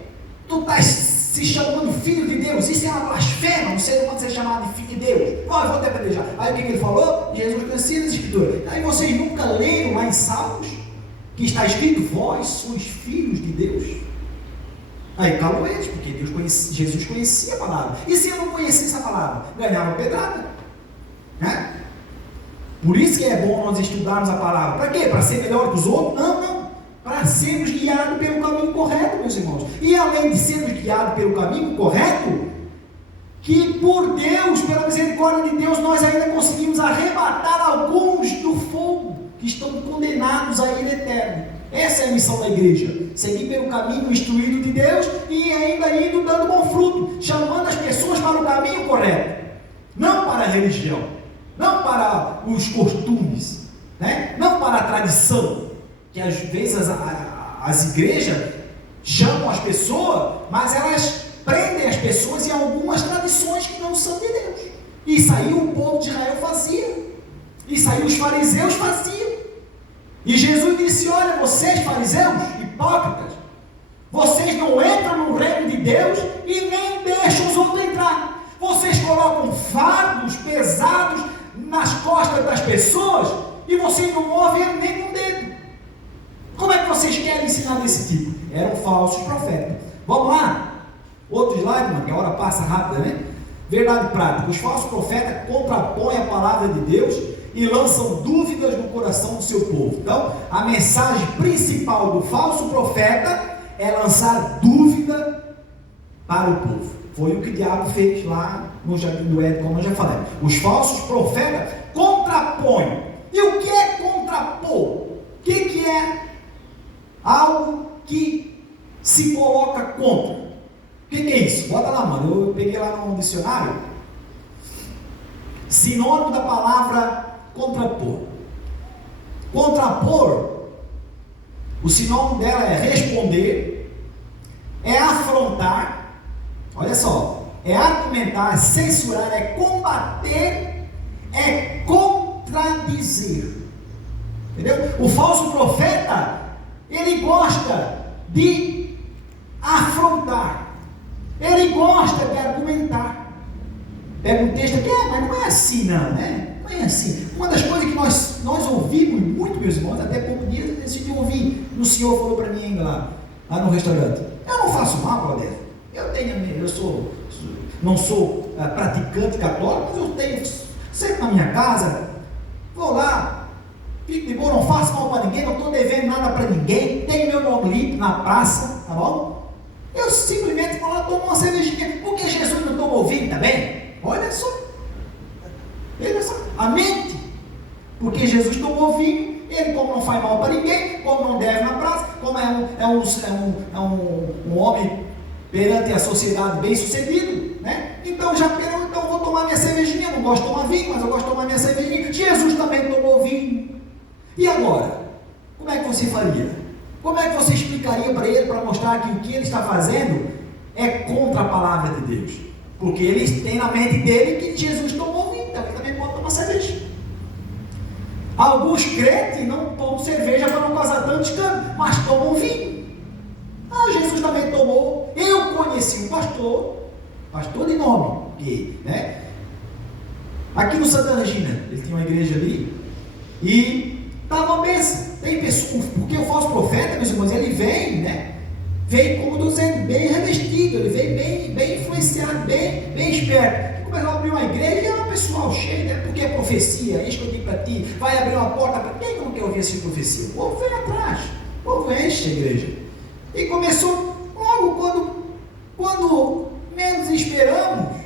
tu estás se chamando filho de Deus, isso é uma blasfêmia, um ser humano ser chamado de filho de Deus, nós vamos te apedrejar. Aí o que ele falou? Jesus conhecia das Escrituras. Aí vocês nunca leram lá em Salmos, que está escrito: vós sois filhos de Deus. Aí calou eles, porque Jesus conhecia a palavra, e se eu não conhecesse a palavra, ganhava pedrada, né? Por isso que é bom nós estudarmos a palavra. Para quê? Para ser melhor que os outros? Não, para sermos guiados pelo caminho correto, meus irmãos. E além de sermos guiados pelo caminho correto, que por Deus, pela misericórdia de Deus, nós ainda conseguimos arrebatar alguns do fogo, que estão condenados à ira eterna. Essa é a missão da igreja: seguir pelo caminho instruído de Deus e ainda indo dando bom fruto, chamando as pessoas para o caminho correto, não para a religião, não para os costumes, né? Não para a tradição, que às vezes as igrejas chamam as pessoas, mas elas prendem as pessoas em algumas tradições que não são de Deus. Isso aí o povo de Israel fazia, isso aí os fariseus faziam. E Jesus disse: olha, vocês fariseus, hipócritas, vocês não entram no reino de Deus e nem deixam os outros entrar. Vocês colocam fardos pesados nas costas das pessoas e vocês não movem nem um dedo. Como é que vocês querem ensinar desse tipo? Eram falsos profetas. Vamos lá? Outro slide, mano, que a hora passa rápida, né? Verdade prática: os falsos profetas contrapõem a palavra de Deus e lançam dúvidas no coração do seu povo. Então, a mensagem principal do falso profeta é lançar dúvida para o povo. Foi o que o diabo fez lá no Jardim do Éden, como eu já falei. Os falsos profetas contrapõem. E o que é contrapor? O que é algo que se coloca contra? O que é isso? Bota lá, mano. Eu peguei lá no dicionário. Sinônimo da palavra contrapor. Contrapor, o sinônimo dela é responder, é afrontar, olha só, é argumentar, é censurar, é combater, é contradizer. Entendeu? O falso profeta, ele gosta de afrontar, ele gosta de argumentar. Pega um texto aqui, mas não é assim não, né? Não é assim. Uma das coisas que nós ouvimos muito, meus irmãos, até pouco dia eu decidi ouvir, o senhor falou para mim ainda lá no restaurante, eu não faço mal, Claudete, não sou praticante católico, mas eu tenho, sempre na minha casa, vou lá, fico de boa, não faço mal para ninguém, não estou devendo nada para ninguém, tenho meu nome limpo na praça, tá bom? Eu simplesmente vou lá, tomo uma cervejinha, porque Jesus não tomou vinho também? Olha só, a mente, porque Jesus tomou vinho, ele como não faz mal para ninguém, como não deve na praça, como é um homem perante a sociedade bem sucedido, né? Então vou tomar minha cervejinha, não gosto de tomar vinho, mas eu gosto de tomar minha cervejinha. Jesus também tomou vinho. E agora? Como é que você faria? Como é que você explicaria para ele, para mostrar que o que ele está fazendo é contra a palavra de Deus? Porque ele tem na mente dele que Jesus tomou vinho, então ele também pode tomar cerveja. Alguns crentes não tomam cerveja para não causar tantos canos, mas tomam vinho. Jesus também tomou. Eu conheci um pastor de nome, né? Aqui no Santa Regina, ele tinha uma igreja ali, e estava uma bênção. Tem pessoas, porque o falso profeta, meus irmãos, ele vem, né? Vem, como estou dizendo, bem revestido, ele vem bem influenciado, bem esperto. Começou a abrir uma igreja e é um pessoal cheio, né? Porque é profecia, é isso que eu digo para ti, vai abrir uma porta para quem não quer ouvir essa profecia? O povo vem atrás, o povo enche a igreja. E começou logo quando menos esperamos,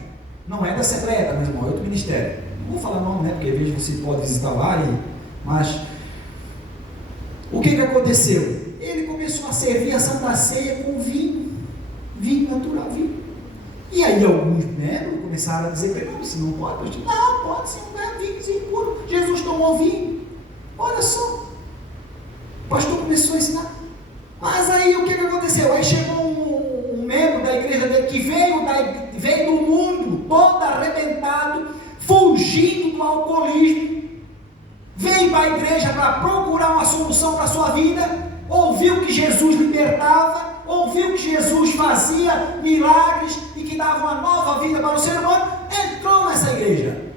não é da Assembleia, meu irmão, é outro ministério. Não vou falar nome, né? Porque às vezes você pode visitar lá, mas o que aconteceu? Ele começou a servir a Santa Ceia com vinho natural, vinho. E aí alguns membros começaram a dizer para ele, não, você não pode, pastor. Não, pode sim, não é vinho puro. Jesus tomou vinho. Olha só. O pastor começou a ensinar. Mas aí o que aconteceu? Aí chegou um membro da igreja dele que veio do mundo todo arrebentado, fugindo do alcoolismo, veio para a igreja para procurar uma solução para a sua vida, ouviu que Jesus libertava, ouviu que Jesus fazia milagres e que dava uma nova vida para o ser humano, entrou nessa igreja.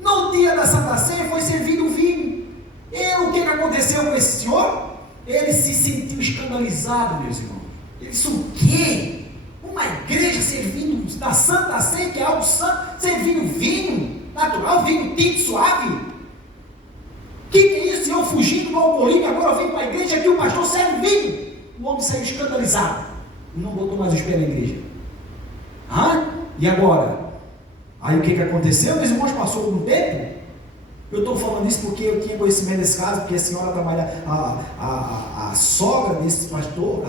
No dia da Santa Ceia foi servido vinho. E o que aconteceu com esse senhor? Ele se sentiu escandalizado, meus irmãos. Ele disse, o quê? Uma igreja servindo da Santa Ceia, que é algo santo, servindo vinho natural, vinho tinto, suave? O que é isso? Eu fugindo do alcoolismo, agora eu venho para a igreja que o pastor serve vinho. O homem saiu escandalizado e não botou mais os pés na igreja. E agora? Aí o que aconteceu? Meus irmãos, passou um tempo. Eu estou falando isso porque eu tinha conhecimento desse caso, porque a senhora trabalha, a sogra desse pastor,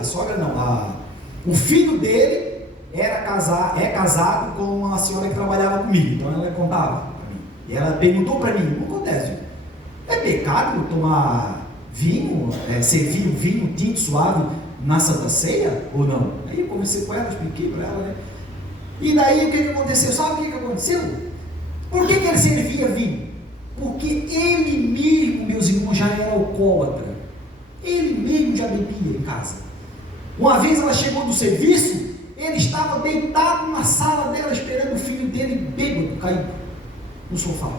o filho dele é casado com uma senhora que trabalhava comigo, então ela contava para mim. E ela perguntou para mim, o que acontece? É pecado tomar vinho, servir um vinho tinto suave na Santa Ceia ou não? Aí eu conversei com ela, expliquei para ela, né? E daí o que aconteceu? Sabe o que aconteceu? Por que ele servia vinho? Porque ele mesmo, meus irmãos, já era alcoólatra. Ele mesmo já bebia em casa. Uma vez ela chegou do serviço, ele estava deitado na sala dela, esperando o filho dele bêbado, caído no sofá,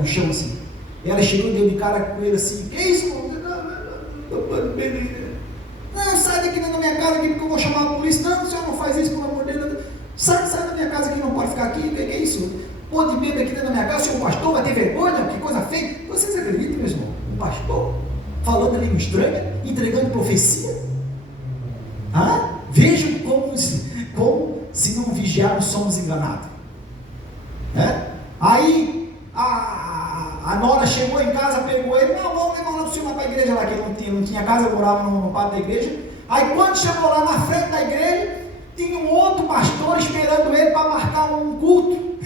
no chão assim. Ela chegou e deu de cara com ele assim, que isso, irmão? Não, sai daqui da minha casa aqui, porque eu vou chamar a polícia. Não, o senhor não faz isso, pelo amor de Deus. Sai da minha casa aqui, não pode ficar aqui, que é isso? Pô, de medo aqui dentro da minha casa, o senhor pastor vai ter vergonha, que coisa feia. Vocês acreditam, meu irmão? Um pastor falando a língua estranha, entregando profecia? Vejam como se não vigiarmos, somos enganados. Aí a nora chegou em casa, pegou ele, não, vamos levar o senhor lá para a igreja lá, que ele não tinha casa, ele morava no pátio da igreja. Aí quando chegou lá na frente da igreja, tinha um outro pastor esperando ele para marcar um culto.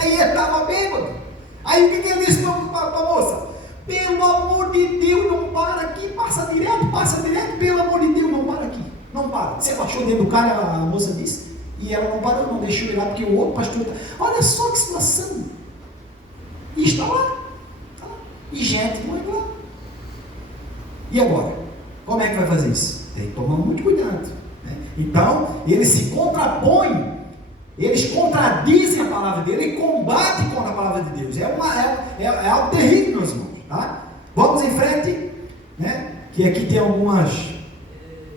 Aí ele estava bêbado. Aí o que ele disse para a moça? Pelo amor de Deus, não para aqui, passa direto, pelo amor de Deus, não para aqui, não para. Você baixou dentro do carro, a moça disse, e ela não parou, não deixou ele lá, porque o outro pastor, olha só que situação, e está lá, e gente não é lá. E agora? Como é que vai fazer isso? Tem que tomar muito cuidado, né? Então, eles se contrapõem, eles contradizem a palavra de Deus, eles combatem contra a palavra de Deus. É algo terrível, meus irmãos, tá? Vamos em frente, né? Que aqui tem algumas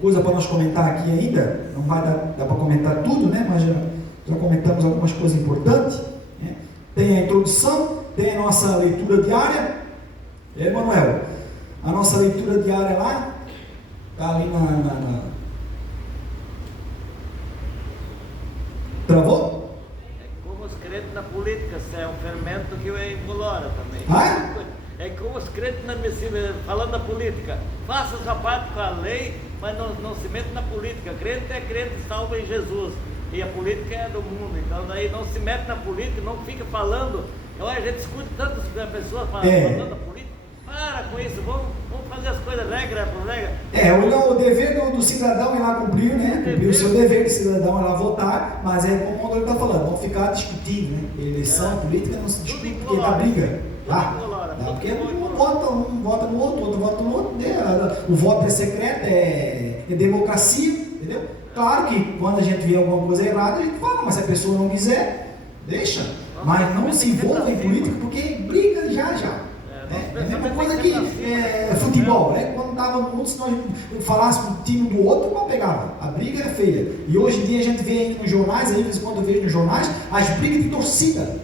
coisas para nós comentar aqui ainda, não vai dar para comentar tudo, né? Mas já comentamos algumas coisas importantes, né? Tem a introdução, tem a nossa leitura diária. Emanuel, a nossa leitura diária lá, está ali Travou? É como os crentes na política, se é um fermento que incolora também. É como os crentes na medicina, falando da política, faça sua parte com a lei, mas não se mete na política. Crente é crente, salvo em Jesus. E a política é do mundo, então daí não se mete na política, não fica falando. Olha, a gente escuta tantas pessoas falando da política. Para com isso, vamos fazer as coisas regra por regra. O dever do cidadão é lá cumprir, né? Cumprir o seu dever de cidadão é lá votar, mas é como o Mondor está falando, não ficar discutindo, né? Eleição política não se discute porque dá briga. Porque um vota no outro vota no outro. O voto é secreto, é democracia, entendeu? Claro que quando a gente vê alguma coisa errada, a gente fala, mas se a pessoa não quiser, deixa. Mas não se envolva em política porque briga já. É a mesma coisa que futebol, né? Quando estava no mundo, se nós falássemos um time do outro, não pegava. A briga é feia. E hoje em dia a gente vê aí nos jornais, aí de vez em quando eu vejo nos jornais, as brigas de torcida.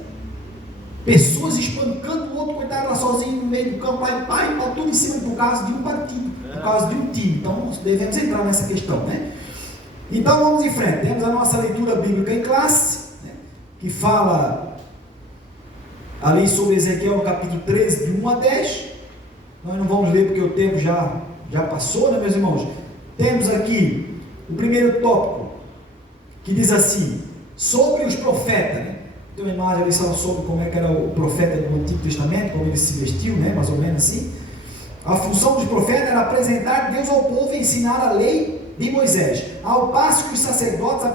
Pessoas espancando o outro, coitado lá sozinho no meio do campo, pai, tudo em cima por causa de um partido, por causa de um time. Então devemos entrar nessa questão, né? Então vamos em frente. Temos a nossa leitura bíblica em classe, né? Que fala ali sobre Ezequiel no capítulo 13, de 1 a 10. Nós não vamos ler porque o tempo já passou, né, meus irmãos? Temos aqui o primeiro tópico, que diz assim, sobre os profetas, né? Tem uma imagem ali só sobre como é que era o profeta do Antigo Testamento, como ele se vestiu, né? Mais ou menos assim. A função dos profetas era apresentar Deus ao povo e ensinar a lei de Moisés. Ao passo que os sacerdotes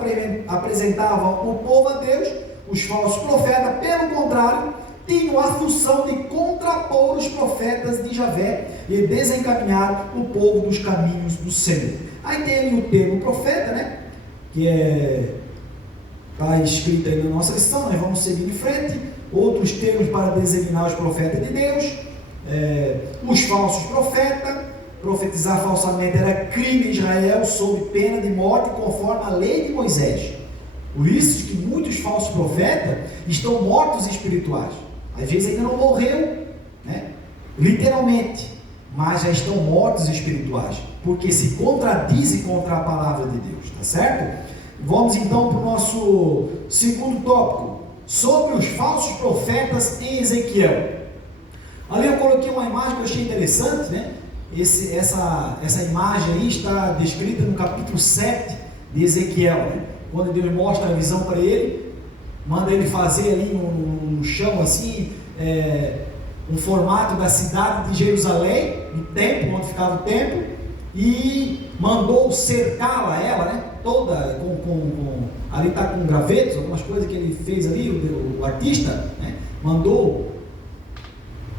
apresentavam o povo a Deus, os falsos profetas, pelo contrário, tinham a função de contrapor os profetas de Javé e desencaminhar o povo dos caminhos do Senhor. Aí tem ali o termo profeta, né? Que está escrito aí na nossa lição, nós vamos seguir em frente. Outros termos para designar os profetas de Deus, os falsos profetas. Profetizar falsamente era crime em Israel sob pena de morte conforme a lei de Moisés. Por isso que muitos falsos profetas estão mortos espirituais. Às vezes ainda não morreu, né? Literalmente, mas já estão mortos espirituais, porque se contradizem contra a palavra de Deus, tá certo? Vamos então para o nosso segundo tópico, sobre os falsos profetas em Ezequiel. Ali eu coloquei uma imagem que eu achei interessante, né? Essa imagem aí está descrita no capítulo 7 de Ezequiel, né? Quando Deus mostra a visão para ele, manda ele fazer ali no chão assim, um formato da cidade de Jerusalém, do templo, onde ficava o templo, e mandou cercá-la, ela, né, toda, ali está com gravetos, algumas coisas que ele fez ali, o artista, né, mandou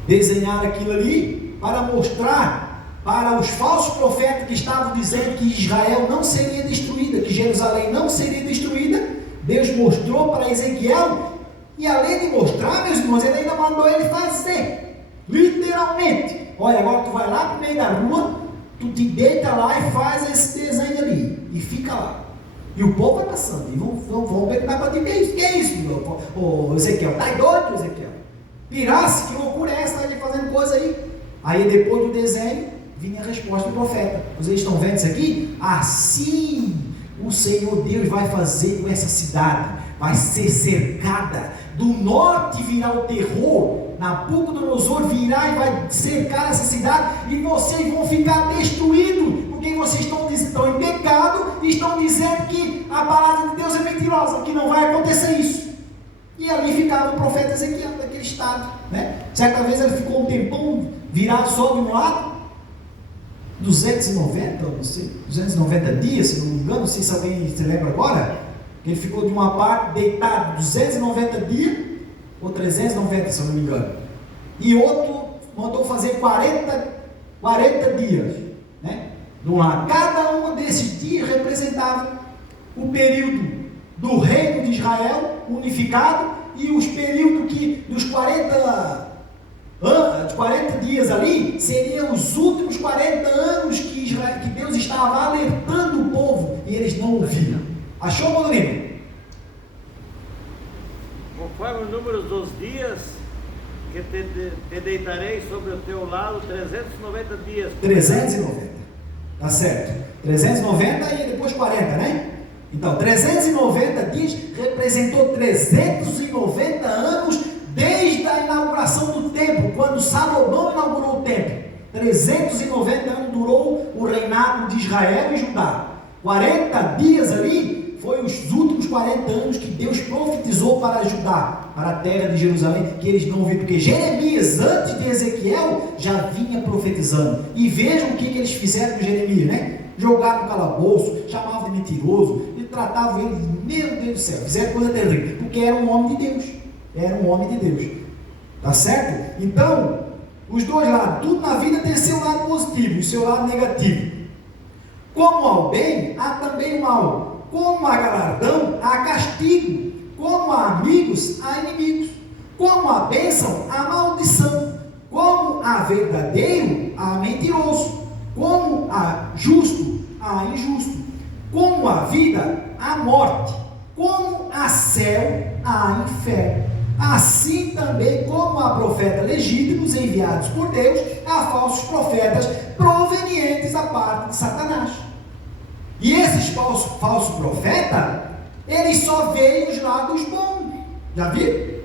desenhar aquilo ali, para mostrar para os falsos profetas que estavam dizendo que Israel não seria destruída, que Jerusalém não seria destruída. Deus mostrou para Ezequiel, e além de mostrar, meus irmãos, ele ainda mandou ele fazer, literalmente. Olha, agora tu vai lá para o meio da rua, tu te deita lá e faz esse desenho ali, e fica lá. E o povo vai passando, e vão perguntar para ti, que é isso, meu Ezequiel? Tá doido, Ezequiel? Pirasse, que loucura é essa, tá fazendo coisa aí? Aí depois do desenho, vinha a resposta do profeta. Vocês estão vendo isso aqui? Assim o Senhor Deus vai fazer com essa cidade, vai ser cercada, do norte virá o terror, Nabucodonosor virá e vai cercar essa cidade, e vocês vão ficar destruídos, porque vocês estão em pecado, e estão dizendo que a palavra de Deus é mentirosa, que não vai acontecer isso. E ali ficava o profeta Ezequiel, daquele estado, né? Certa vez ele ficou um tempão virado só de um lado, 290, não sei, 290 dias, se não me engano, não sei se alguém se lembra agora. Ele ficou de uma parte deitado 290 dias, ou 390, se eu não me engano. E outro mandou fazer 40 dias, né? De um lado. Cada um desses dias representava o período do reino de Israel unificado, e os períodos que dos 40 dias ali seriam os últimos 40 anos que Deus estava alertando o povo, e eles não ouviam. Achou, Rodrigo? Conforme o número dos dias que te deitarei sobre o teu lado, 390 dias. 390, tá certo. 390 e depois 40, né? Então, 390 dias representou 390 anos desde a inauguração do templo, quando Salomão inaugurou o templo. 390 anos durou o reinado de Israel e Judá. 40 dias ali foi os últimos 40 anos que Deus profetizou para Judá, para a terra de Jerusalém, que eles não ouviram, porque Jeremias, antes de Ezequiel, já vinha profetizando. E vejam o que eles fizeram com Jeremias, né? Jogaram no calabouço, chamavam de mentiroso, e tratavam ele de, meu Deus do céu, fizeram coisa terrível, porque era um homem de Deus, tá certo? Então, os dois lados, tudo na vida tem seu lado positivo e seu lado negativo. Como ao bem, há também o mal, como há galardão, há castigo, como há amigos, há inimigos, como há bênção, há maldição, como há verdadeiro, há mentiroso, como há justo, há injusto, como há vida, há morte, como há céu, há inferno. Assim também como há profetas legítimos enviados por Deus, há falsos profetas provenientes da parte de Satanás. E esses falsos profetas, eles só veem os lados bons. Já viram?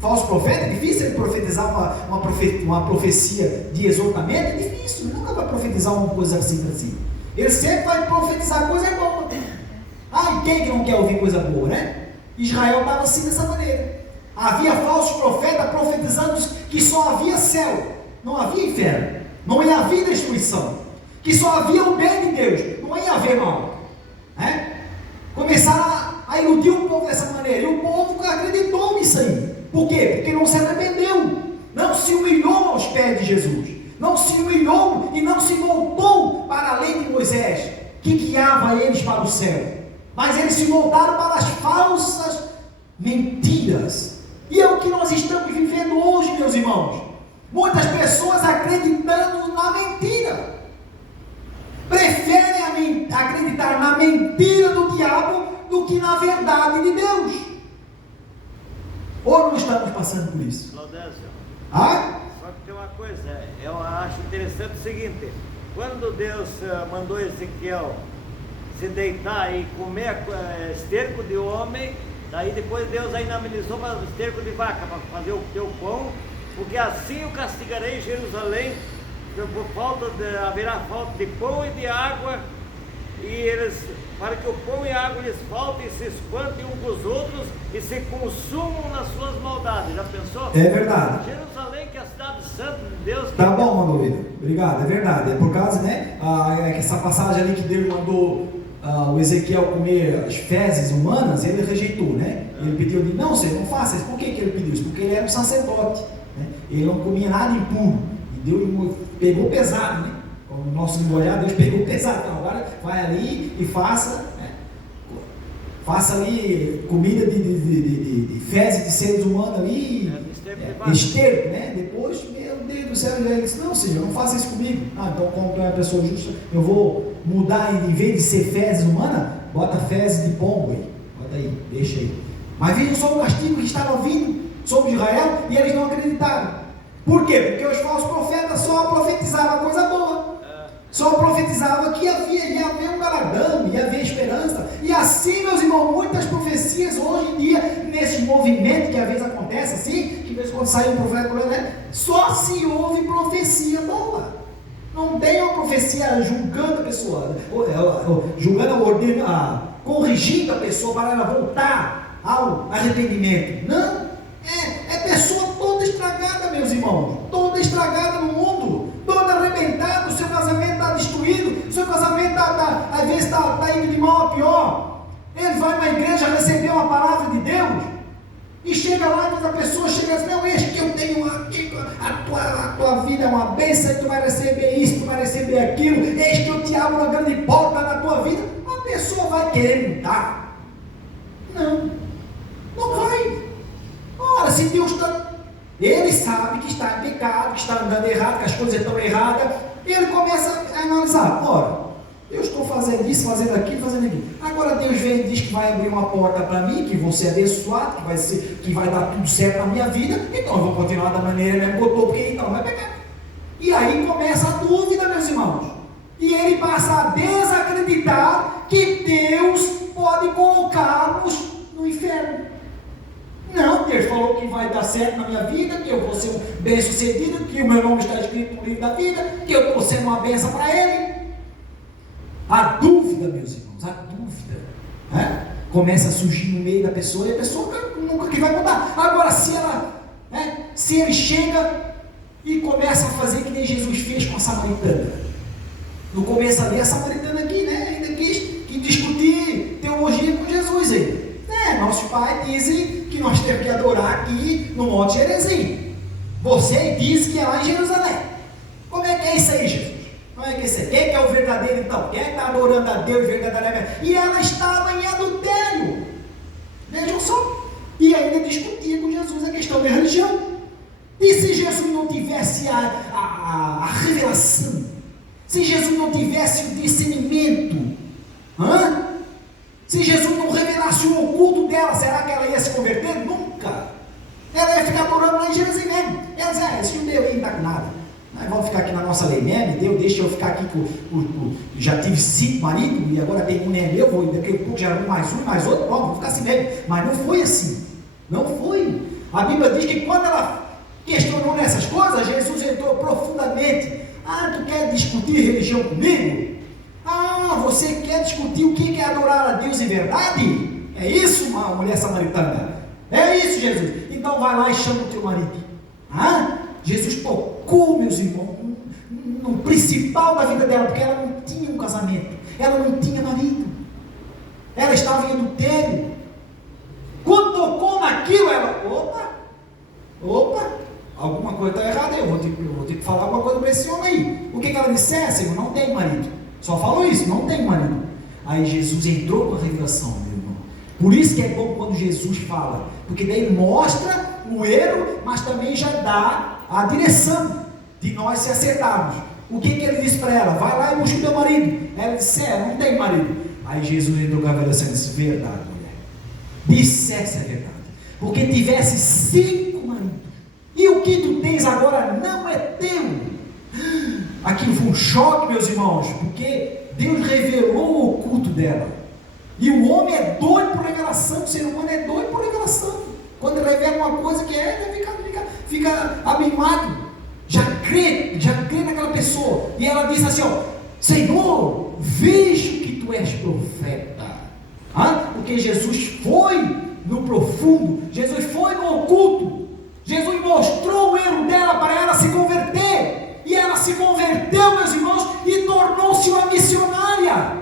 Falso profeta, é difícil ele profetizar uma profecia de exortamento, é difícil, ele nunca vai profetizar uma coisa assim. Ele sempre vai profetizar coisa boa. Ah, e quem que não quer ouvir coisa boa, né? Israel estava assim dessa maneira. Havia falsos profetas profetizando que só havia céu, não havia inferno, não ia haver destruição, que só havia o bem de Deus, não ia haver mal, né? Começaram a iludir o povo dessa maneira, e o povo acreditou nisso aí. Por quê? Porque não se arrependeu, não se humilhou aos pés de Jesus, não se humilhou e não se voltou para a lei de Moisés, que guiava eles para o céu, mas eles se voltaram para as falsas mentiras. E é o que nós estamos vivendo hoje, meus irmãos. Muitas pessoas acreditando na mentira, preferem acreditar na mentira do diabo do que na verdade de Deus. Ou não estamos passando por isso? Laudécio, Ah? só que tem uma coisa, eu acho interessante o seguinte: quando Deus mandou Ezequiel se deitar e comer esterco de homem, daí depois Deus ainda amenizou para esterco de vaca, para fazer o teu pão, porque assim eu castigarei Jerusalém, haverá falta de pão e de água, e eles, para que o pão e a água lhes faltem e se espantem uns com os outros e se consumam nas suas maldades. Já pensou? É verdade. Jerusalém, que é a cidade santa de Deus. Tá bom, Manolino. Obrigado, é verdade. É por causa, né? Essa passagem ali que Deus mandou o Ezequiel comer as fezes humanas, ele rejeitou, né? Ele pediu, não, Senhor, não faça isso. Por que ele pediu isso? Porque ele era um sacerdote, né? Ele não comia nada impuro. E Deus pegou pesado, né? O nosso linguajar, Deus pegou pesado. Então agora vai ali e faça, né? Faça ali comida de fezes de seres humanos ali, esterco, né? Depois, meu Deus do céu, ele disse, não, Senhor, não faça isso comigo. Então como tu é uma pessoa justa, eu vou mudar, em vez de ser fezes humanas, bota fezes de pombo aí, bota aí, deixa aí. Mas vejam só o castigo que estava vindo sobre Israel, e eles não acreditaram. Por quê? Porque os falsos profetas só profetizavam coisa boa, Só profetizava que ia haver um galardão, ia haver esperança. E assim, meus irmãos, muitas profecias hoje em dia, nesse movimento que às vezes acontece assim, que às vezes quando sai um profeta, né, só se ouve profecia boa. Não tem uma profecia julgando a pessoa, corrigindo a pessoa para ela voltar ao arrependimento. Não, é pessoa toda estragada, meus irmãos, toda estragada no mundo, toda arrebentada, o seu casamento está destruído, o seu casamento às vezes está indo de mal a pior. Ele vai na igreja receber uma palavra de Deus, e chega lá e toda pessoa chega assim, não, este que eu tenho aqui, a tua vida é uma bênção, tu vai receber isso, tu vai receber aquilo, este que eu te abro uma grande porta na tua vida. A pessoa vai querer mudar? Não vai. Ora, se Deus está, ele sabe que está em pecado, que está andando errado, que as coisas estão erradas, ele começa a analisar, ora, eu estou fazendo isso, fazendo aquilo, fazendo aquilo. Agora Deus vem e diz que vai abrir uma porta para mim, que vou ser abençoado, que vai dar tudo certo na minha vida, então eu vou continuar da maneira mesmo que eu estou, porque então vai pegar. E aí começa a dúvida, meus irmãos. E ele passa a desacreditar que Deus pode colocá-los no inferno. Não, Deus falou que vai dar certo na minha vida, que eu vou ser um bem-sucedido, que o meu nome está escrito no livro da vida, que eu estou sendo uma bênção para ele. A dúvida, meus irmãos, a dúvida, né, começa a surgir no meio da pessoa, e a pessoa nunca que vai mudar. Agora, se ele chega e começa a fazer que nem Jesus fez com a samaritana. No começo ali, a samaritana aqui, né, ainda quis discutir teologia com Jesus aí. Nossos pais dizem que nós temos que adorar aqui no Monte Gerizim. Você diz que é lá em Jerusalém. Como é que é isso aí, Jesus? Como é que é isso aí? Quem é o verdadeiro então? Quem é que está adorando a Deus verdadeiramente? E ela estava em adultério. Vejam só. E ainda discutia com Jesus a questão da religião. E se Jesus não tivesse a revelação? Se Jesus não tivesse o discernimento? Se Jesus não revelasse o oculto dela, será que ela ia se converter? Nunca. Ela ia ficar adorando lá em Jesus mesmo. Ela dizia, esse judeu aí não está com nada. Nós vamos ficar aqui na nossa lei mesmo, Deus deixa eu ficar aqui já tive 5 maridos, e agora tem um nem meu, daqui a pouco já mais um, mais outro, vou ficar assim mesmo. Mas não foi assim. Não foi. A Bíblia diz que quando ela questionou nessas coisas, Jesus entrou profundamente. Tu quer discutir religião comigo? Você quer discutir o que é adorar a Deus em verdade? É isso, uma mulher samaritana? É isso, Jesus. Então vai lá e chama o teu marido. Jesus tocou, meus irmãos, no principal da vida dela, porque ela não tinha um casamento, ela não tinha marido, ela estava em adultério. Quando tocou naquilo, ela, opa, alguma coisa está errada, eu vou ter que falar alguma coisa para esse homem aí. O que ela disse? Senhor, não tem marido. Só falou isso, não tem marido. Aí Jesus entrou com a revelação, meu irmão. Por isso que é bom quando Jesus fala, porque daí ele mostra o erro, mas também já dá a direção de nós se acertarmos. O que ele disse para ela? Vai lá e busca o teu marido. Ela disse, não tem marido. Aí Jesus entrou com a revelação e disse, verdade, mulher. Dissesse a verdade. Porque tivesse 5 maridos, e o que tu tens agora não é teu. Aquilo foi um choque, meus irmãos, porque Deus revelou o oculto dela. E o homem é doido por revelação, o ser humano é doido por revelação. Quando ele revela uma coisa que fica abismado, já crê naquela pessoa. E ela diz assim, Senhor, vejo que tu és profeta. Porque Jesus foi no profundo, Jesus foi no oculto, Jesus mostrou o erro dela para ela se converter. E ela se converteu, meus irmãos, e tornou-se uma missionária.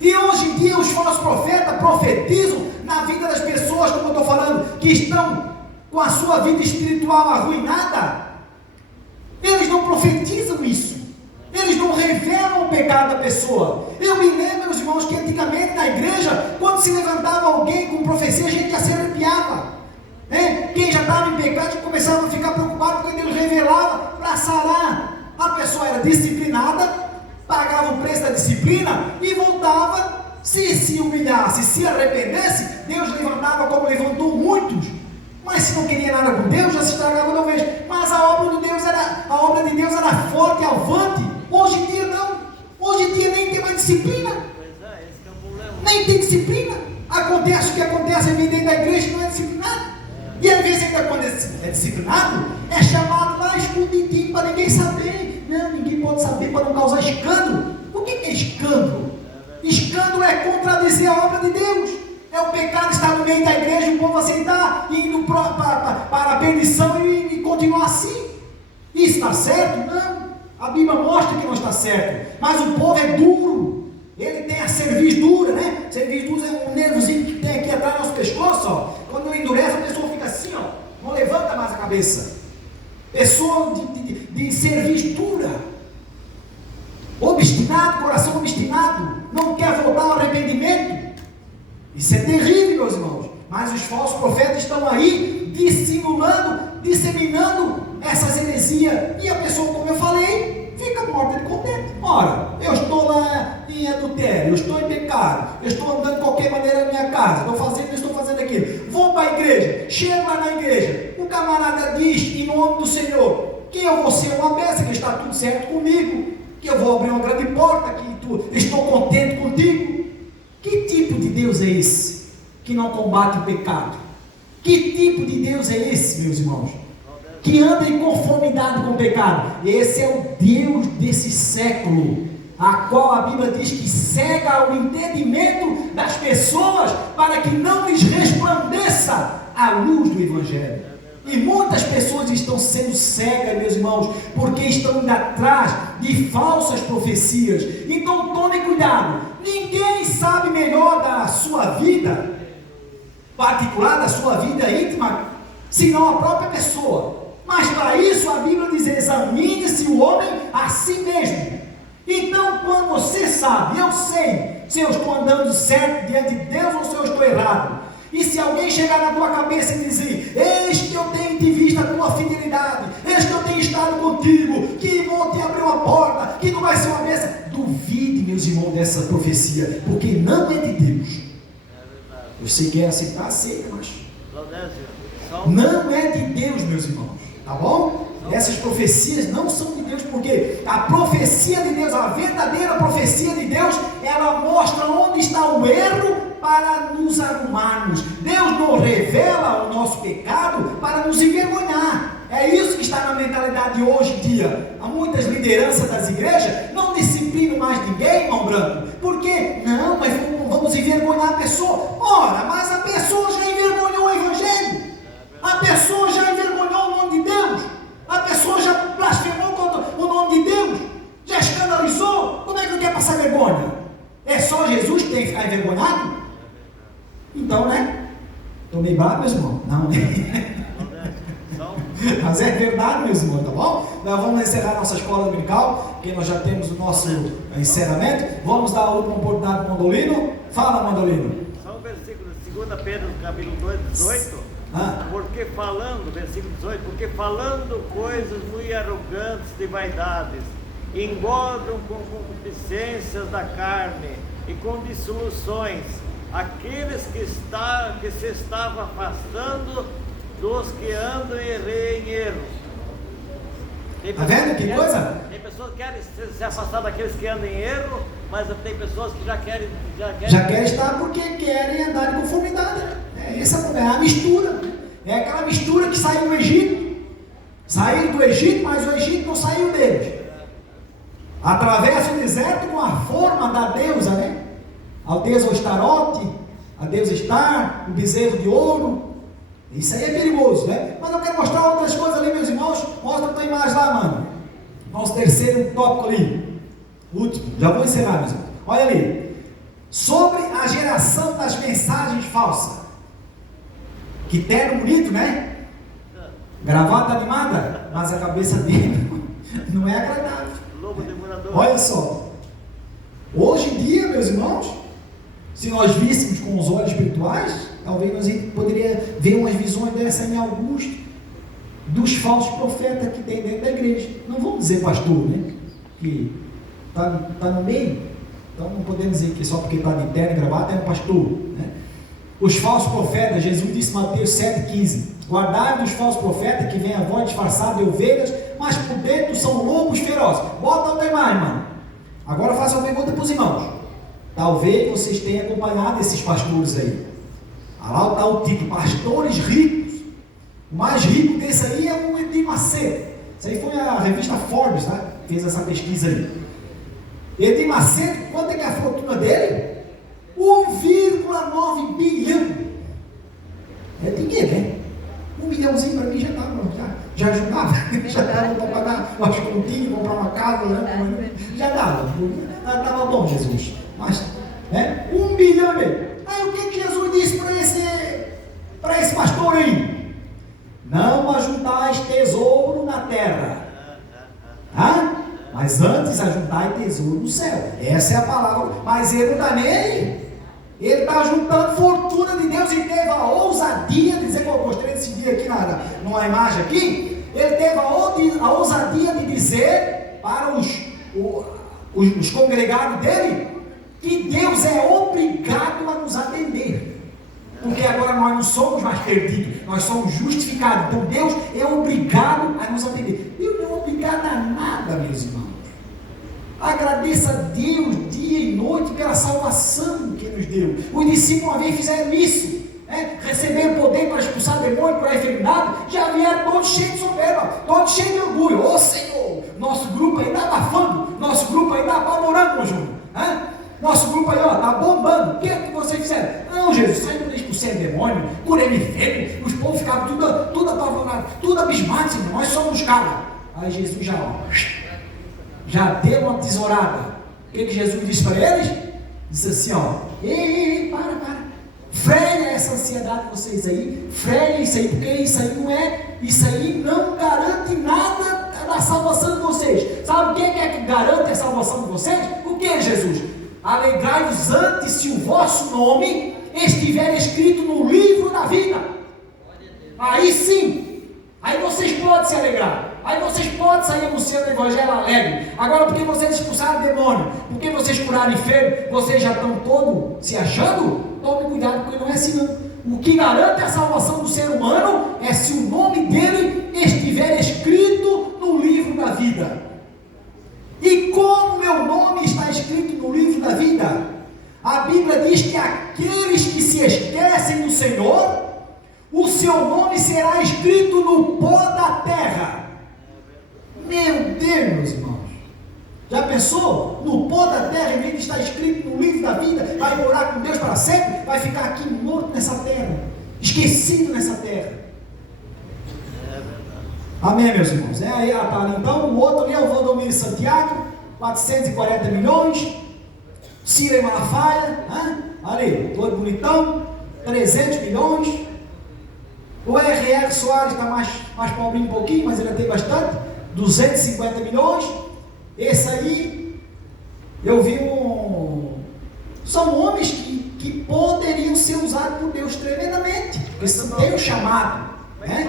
E hoje em dia os falsos profetas profetizam na vida das pessoas, como eu estou falando, que estão com a sua vida espiritual arruinada. Eles não profetizam isso. Eles não revelam o pecado da pessoa. Eu me lembro, meus irmãos, que antigamente na igreja, quando se levantava alguém com profecia, a gente já se arrepiava. Quem já estava em pecado começava a ficar preocupado quando ele revelava para sarar. A pessoa era disciplinada, pagava o preço da disciplina e voltava. Se humilhasse, se arrependesse, Deus levantava como levantou muitos. Mas se não queria nada com Deus, já se estragava de uma vez. Mas a obra de Deus era forte e avante. Hoje em dia não. disciplina. Pois é, esse que é o problema. Nem tem disciplina. Acontece o que acontece aqui dentro da igreja, não é disciplinado. E às vezes ainda quando é disciplinado, é chamado lá escondidinho para ninguém saber. Não, ninguém pode saber para não causar escândalo. O que é escândalo? Escândalo é contradizer a obra de Deus. É o pecado estar no meio da igreja, o povo aceitar, indo para a perdição e continuar assim. Isso está certo? Não. A Bíblia mostra que não está certo. Mas o povo é duro. Ele tem a cerviz dura, né? Cerviz dura é um nervozinho que tem aqui atrás do nosso pescoço, ó. Quando ele endurece, a pessoa fica assim, ó. Não levanta mais a cabeça. Pessoa de cerviz dura. Obstinado, coração obstinado. Não quer voltar ao arrependimento. Isso é terrível, meus irmãos. Mas os falsos profetas estão aí dissimulando, disseminando essas heresias. E a pessoa, como eu falei, fica morta de contente. Ora, eu estou lá em adultério, eu estou em pecado, eu estou andando de qualquer maneira na minha casa, estou fazendo isso, estou fazendo aquilo. Vou para a igreja, chego lá na igreja, o camarada diz, em nome do Senhor, que eu vou ser uma bênção, que está tudo certo comigo, que eu vou abrir uma grande porta, que estou contente contigo. Que tipo de Deus é esse que não combate o pecado? Que tipo de Deus é esse, meus irmãos? Que anda em conformidade com o pecado. Esse é o Deus desse século, a qual a Bíblia diz que cega o entendimento das pessoas para que não lhes resplandeça a luz do Evangelho. E muitas pessoas estão sendo cegas, meus irmãos, porque estão indo atrás de falsas profecias. Então tome cuidado. Ninguém sabe melhor da sua vida particular, da sua vida íntima, senão a própria pessoa. Mas para isso a Bíblia diz: examine-se o homem a si mesmo. Então, quando você sabe, eu sei se eu estou andando certo diante de Deus ou se eu estou errado. E se alguém chegar na tua cabeça e dizer: eis que eu tenho te visto a tua fidelidade, eis que eu tenho estado contigo, que vou te abrir uma porta, que tu vai ser uma bênção, duvide, meus irmãos, dessa profecia, porque não é de Deus. Você quer aceitar? Aceita, mas não é de Deus, meus irmãos, tá bom? Essas profecias não são de Deus, porque a profecia de Deus, a verdadeira profecia de Deus, ela mostra onde está o erro para nos arrumarmos. Deus não revela o nosso pecado para nos envergonhar. É isso que está na mentalidade hoje em dia. Há muitas lideranças das igrejas não disciplinam mais ninguém, irmão Branco. Por quê? Não, mas vamos envergonhar a pessoa. Ora, mas a pessoa já envergonhou o Evangelho. A pessoa já envergonhou o nome de Deus. A pessoa já blasfemou contra o nome de Deus. Já escandalizou. Como é que não quer passar vergonha? É só Jesus que tem que ficar envergonhado? Então, né? Estou meio bravo, meus irmãos? Não, né? Mas é verdade, meus irmãos, tá bom? Nós vamos encerrar nossa escola dominical, porque nós já temos o nosso encerramento. Vamos dar a última oportunidade para o Mandolino. Fala, Mandolino. Só um versículo de 2 Pedro, capítulo 2, 18. Porque falando, versículo 18, porque falando coisas muito arrogantes de vaidades, engordam com concupiscências da carne e com dissoluções aqueles que se estavam afastando dos que andam em erro. Tá vendo que coisa? Tem pessoas que querem se afastar daqueles que andam em erro, mas tem pessoas que já querem estar porque querem andar em conformidade. Essa é a mistura. É aquela mistura que saiu do Egito. Saíram do Egito, mas o Egito não saiu deles. Atravessa o deserto com a forma da deusa, né? A deusa Astarote, a deusa Star, o bezerro de ouro. Isso aí é perigoso, né? Mas eu quero mostrar outras coisas ali, meus irmãos. Mostra a tua imagem lá, mano. Nosso terceiro tópico ali. Último. Já vou encerrar, meus irmãos. Olha ali. Sobre a geração das mensagens falsas. Que terno bonito, né? Gravata animada. Mas a cabeça dele não é agradável. Olha só. Hoje em dia, meus irmãos, se nós víssemos com os olhos espirituais, talvez nós poderíamos ver umas visões dessa em Augusto, dos falsos profetas que tem dentro da igreja. Não vamos dizer pastor, né? Que está no meio. Então não podemos dizer que só porque está de terno e gravata é um pastor, né? Os falsos profetas, Jesus disse em Mateus 7,15: guardai dos falsos profetas que vêm a voz disfarçada de ovelhas, mas por dentro são lobos ferozes. Bota outra imagem, mano. Agora faço uma pergunta para os irmãos. Talvez vocês tenham acompanhado esses pastores aí. Lá está o título, pastores ricos. O mais rico desse aí é o Edir Macedo. Isso aí foi a revista Forbes, tá? Fez essa pesquisa aí. Edir Macedo, quanto é que é a fortuna dele? 1,9 bilhão. É dinheiro, né? 1 milhãozinho para mim já estava, já ajudava. Já dava para pagar umas continhas, comprar uma casa, né? Já dava. Estava bom, Jesus. Mas, né? 1 bilhão mesmo. Aí o que Jesus disse para esse pastor aí? Não ajuntais tesouro na terra. Mas antes ajuntai tesouro no céu. Essa é a palavra. Mas ele não está nem aí. Ele está juntando fortuna de Deus e teve a ousadia de dizer, que eu mostrei esse dia aqui numa imagem aqui, ele teve a ousadia de dizer para os congregados dele que Deus é obrigado a nos atender. Porque agora nós não somos mais perdidos, nós somos justificados. Então Deus é obrigado a nos atender. Deus não é obrigado a nada, meus irmãos. Agradeça a Deus dia e noite pela salvação que nos deu. Os discípulos uma vez fizeram isso, receberam poder para expulsar demônio, para a enfermidade, já vieram todos cheios de soberba, todos cheios de orgulho. Ô Senhor, nosso grupo aí está abafando, nosso grupo aí está apavorando, meu Júnior. Nosso grupo aí está bombando. O que é que vocês fizeram? Não, Jesus, sai quando expulsei demônio, curei enfermo, os povos ficavam tudo apavorados, tudo abismados, nós somos os caras. Aí Jesus já deu uma tesourada. O que Jesus disse para eles? Disse assim, ei, para. Freia essa ansiedade de vocês aí, freia isso aí, porque isso aí não garante nada da salvação de vocês. Sabe o que é que garante a salvação de vocês? O que é, Jesus? Alegrai-vos antes se o vosso nome estiver escrito no livro da vida. Aí sim, aí vocês podem se alegrar. Aí vocês podem sair anunciando o evangelho alegre. Agora, porque vocês expulsaram demônio, porque vocês curaram enfermo, vocês já estão todos se achando? Tome cuidado, porque não é assim não. O que garante a salvação do ser humano é se o nome dele estiver escrito no livro da vida. E como meu nome está escrito no livro da vida? A Bíblia diz que aqueles que se esquecem do Senhor, o seu nome será escrito no pó da terra. Meu Deus, meus irmãos, já pensou? No pó da terra, em vez de estar escrito no livro da vida, vai morar com Deus para sempre, vai ficar aqui morto nessa terra, esquecido nessa terra. Amém, meus irmãos? Aí tá ali, então, o outro ali é o Valdomiro Santiago, 440 milhões, Cira e Malafaia, ali, todo bonitão, 300 milhões, o R.R. Soares está mais pobrinho um pouquinho, mas ele tem bastante, 250 milhões, esse aí, eu vi são homens que poderiam ser usados por Deus tremendamente, porque tem um chamado,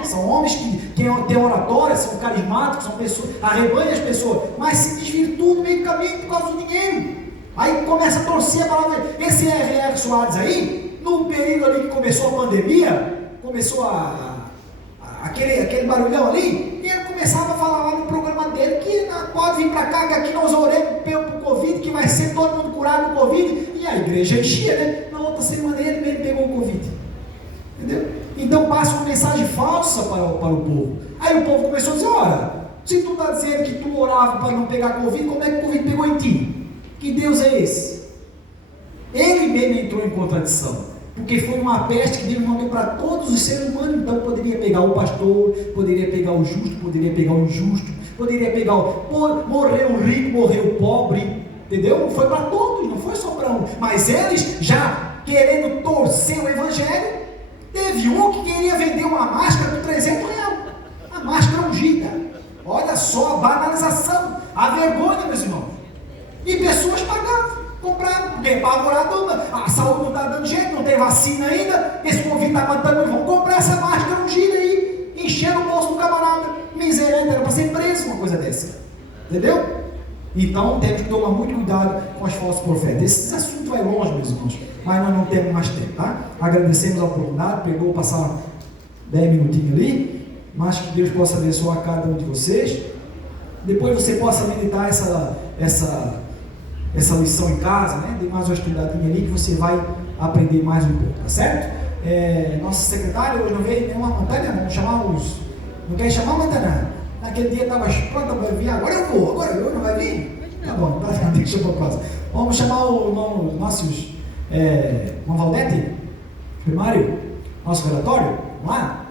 são homens que têm oratória, são carismáticos, são pessoas, arrebanham as pessoas, mas se desvirtuam no meio do caminho por causa do dinheiro, aí começa a torcer a palavra dele. Esse R.R. Soares aí, no período ali que começou a pandemia, começou aquele barulhão ali, e ele começava a falar lá no programa dele que pode vir para cá, que aqui nós oremos pelo Covid, que vai ser todo mundo curado do Covid, e a igreja enchia, né? Na outra semana ele mesmo pegou o Covid, entendeu? Então passa uma mensagem falsa para o povo. Aí o povo começou a dizer, olha, se tu está dizendo que tu orava para não pegar Covid, como é que o Covid pegou em ti? Que Deus é esse? Ele mesmo entrou em contradição, porque foi uma peste que Deus mandou para todos os seres humanos. Então poderia pegar o pastor, poderia pegar o justo, poderia pegar o injusto, poderia pegar morreu o rico, morreu o pobre, entendeu? Foi para todos, não foi só para um. Mas eles, já querendo torcer o evangelho, teve um que queria vender uma máscara por 300 reais, a máscara ungida. Olha só a banalização, a vergonha, meus irmãos. E pessoas pagavam, compraram, porque apavorado, a saúde não está dando jeito, não tem vacina ainda, esse Covid está matando, vão comprar essa máscara ungida aí, encheram o bolso do camarada, miserável, era para ser preso uma coisa dessa, entendeu? Então temos que tomar muito cuidado com os falsos profetas. Esse assunto vai longe, meus irmãos, mas nós não temos mais tempo, tá? Agradecemos a oportunidade, pegou passar 10 minutinhos ali, mas que Deus possa abençoar cada um de vocês. Depois você possa meditar essa lição em casa, né? Dê mais uma estudadinha ali que você vai aprender mais um pouco, tá certo? Nossa secretária hoje não veio nenhuma Montana, vamos chamar os... Não quer chamar Montana? Naquele dia estava pronta para vir, agora eu vou, agora eu não vai vir? Tá bom, tá, deixa para o próximo. Vamos chamar o irmão, nossos, irmão Valdete, primário, nosso relatório, vamos lá?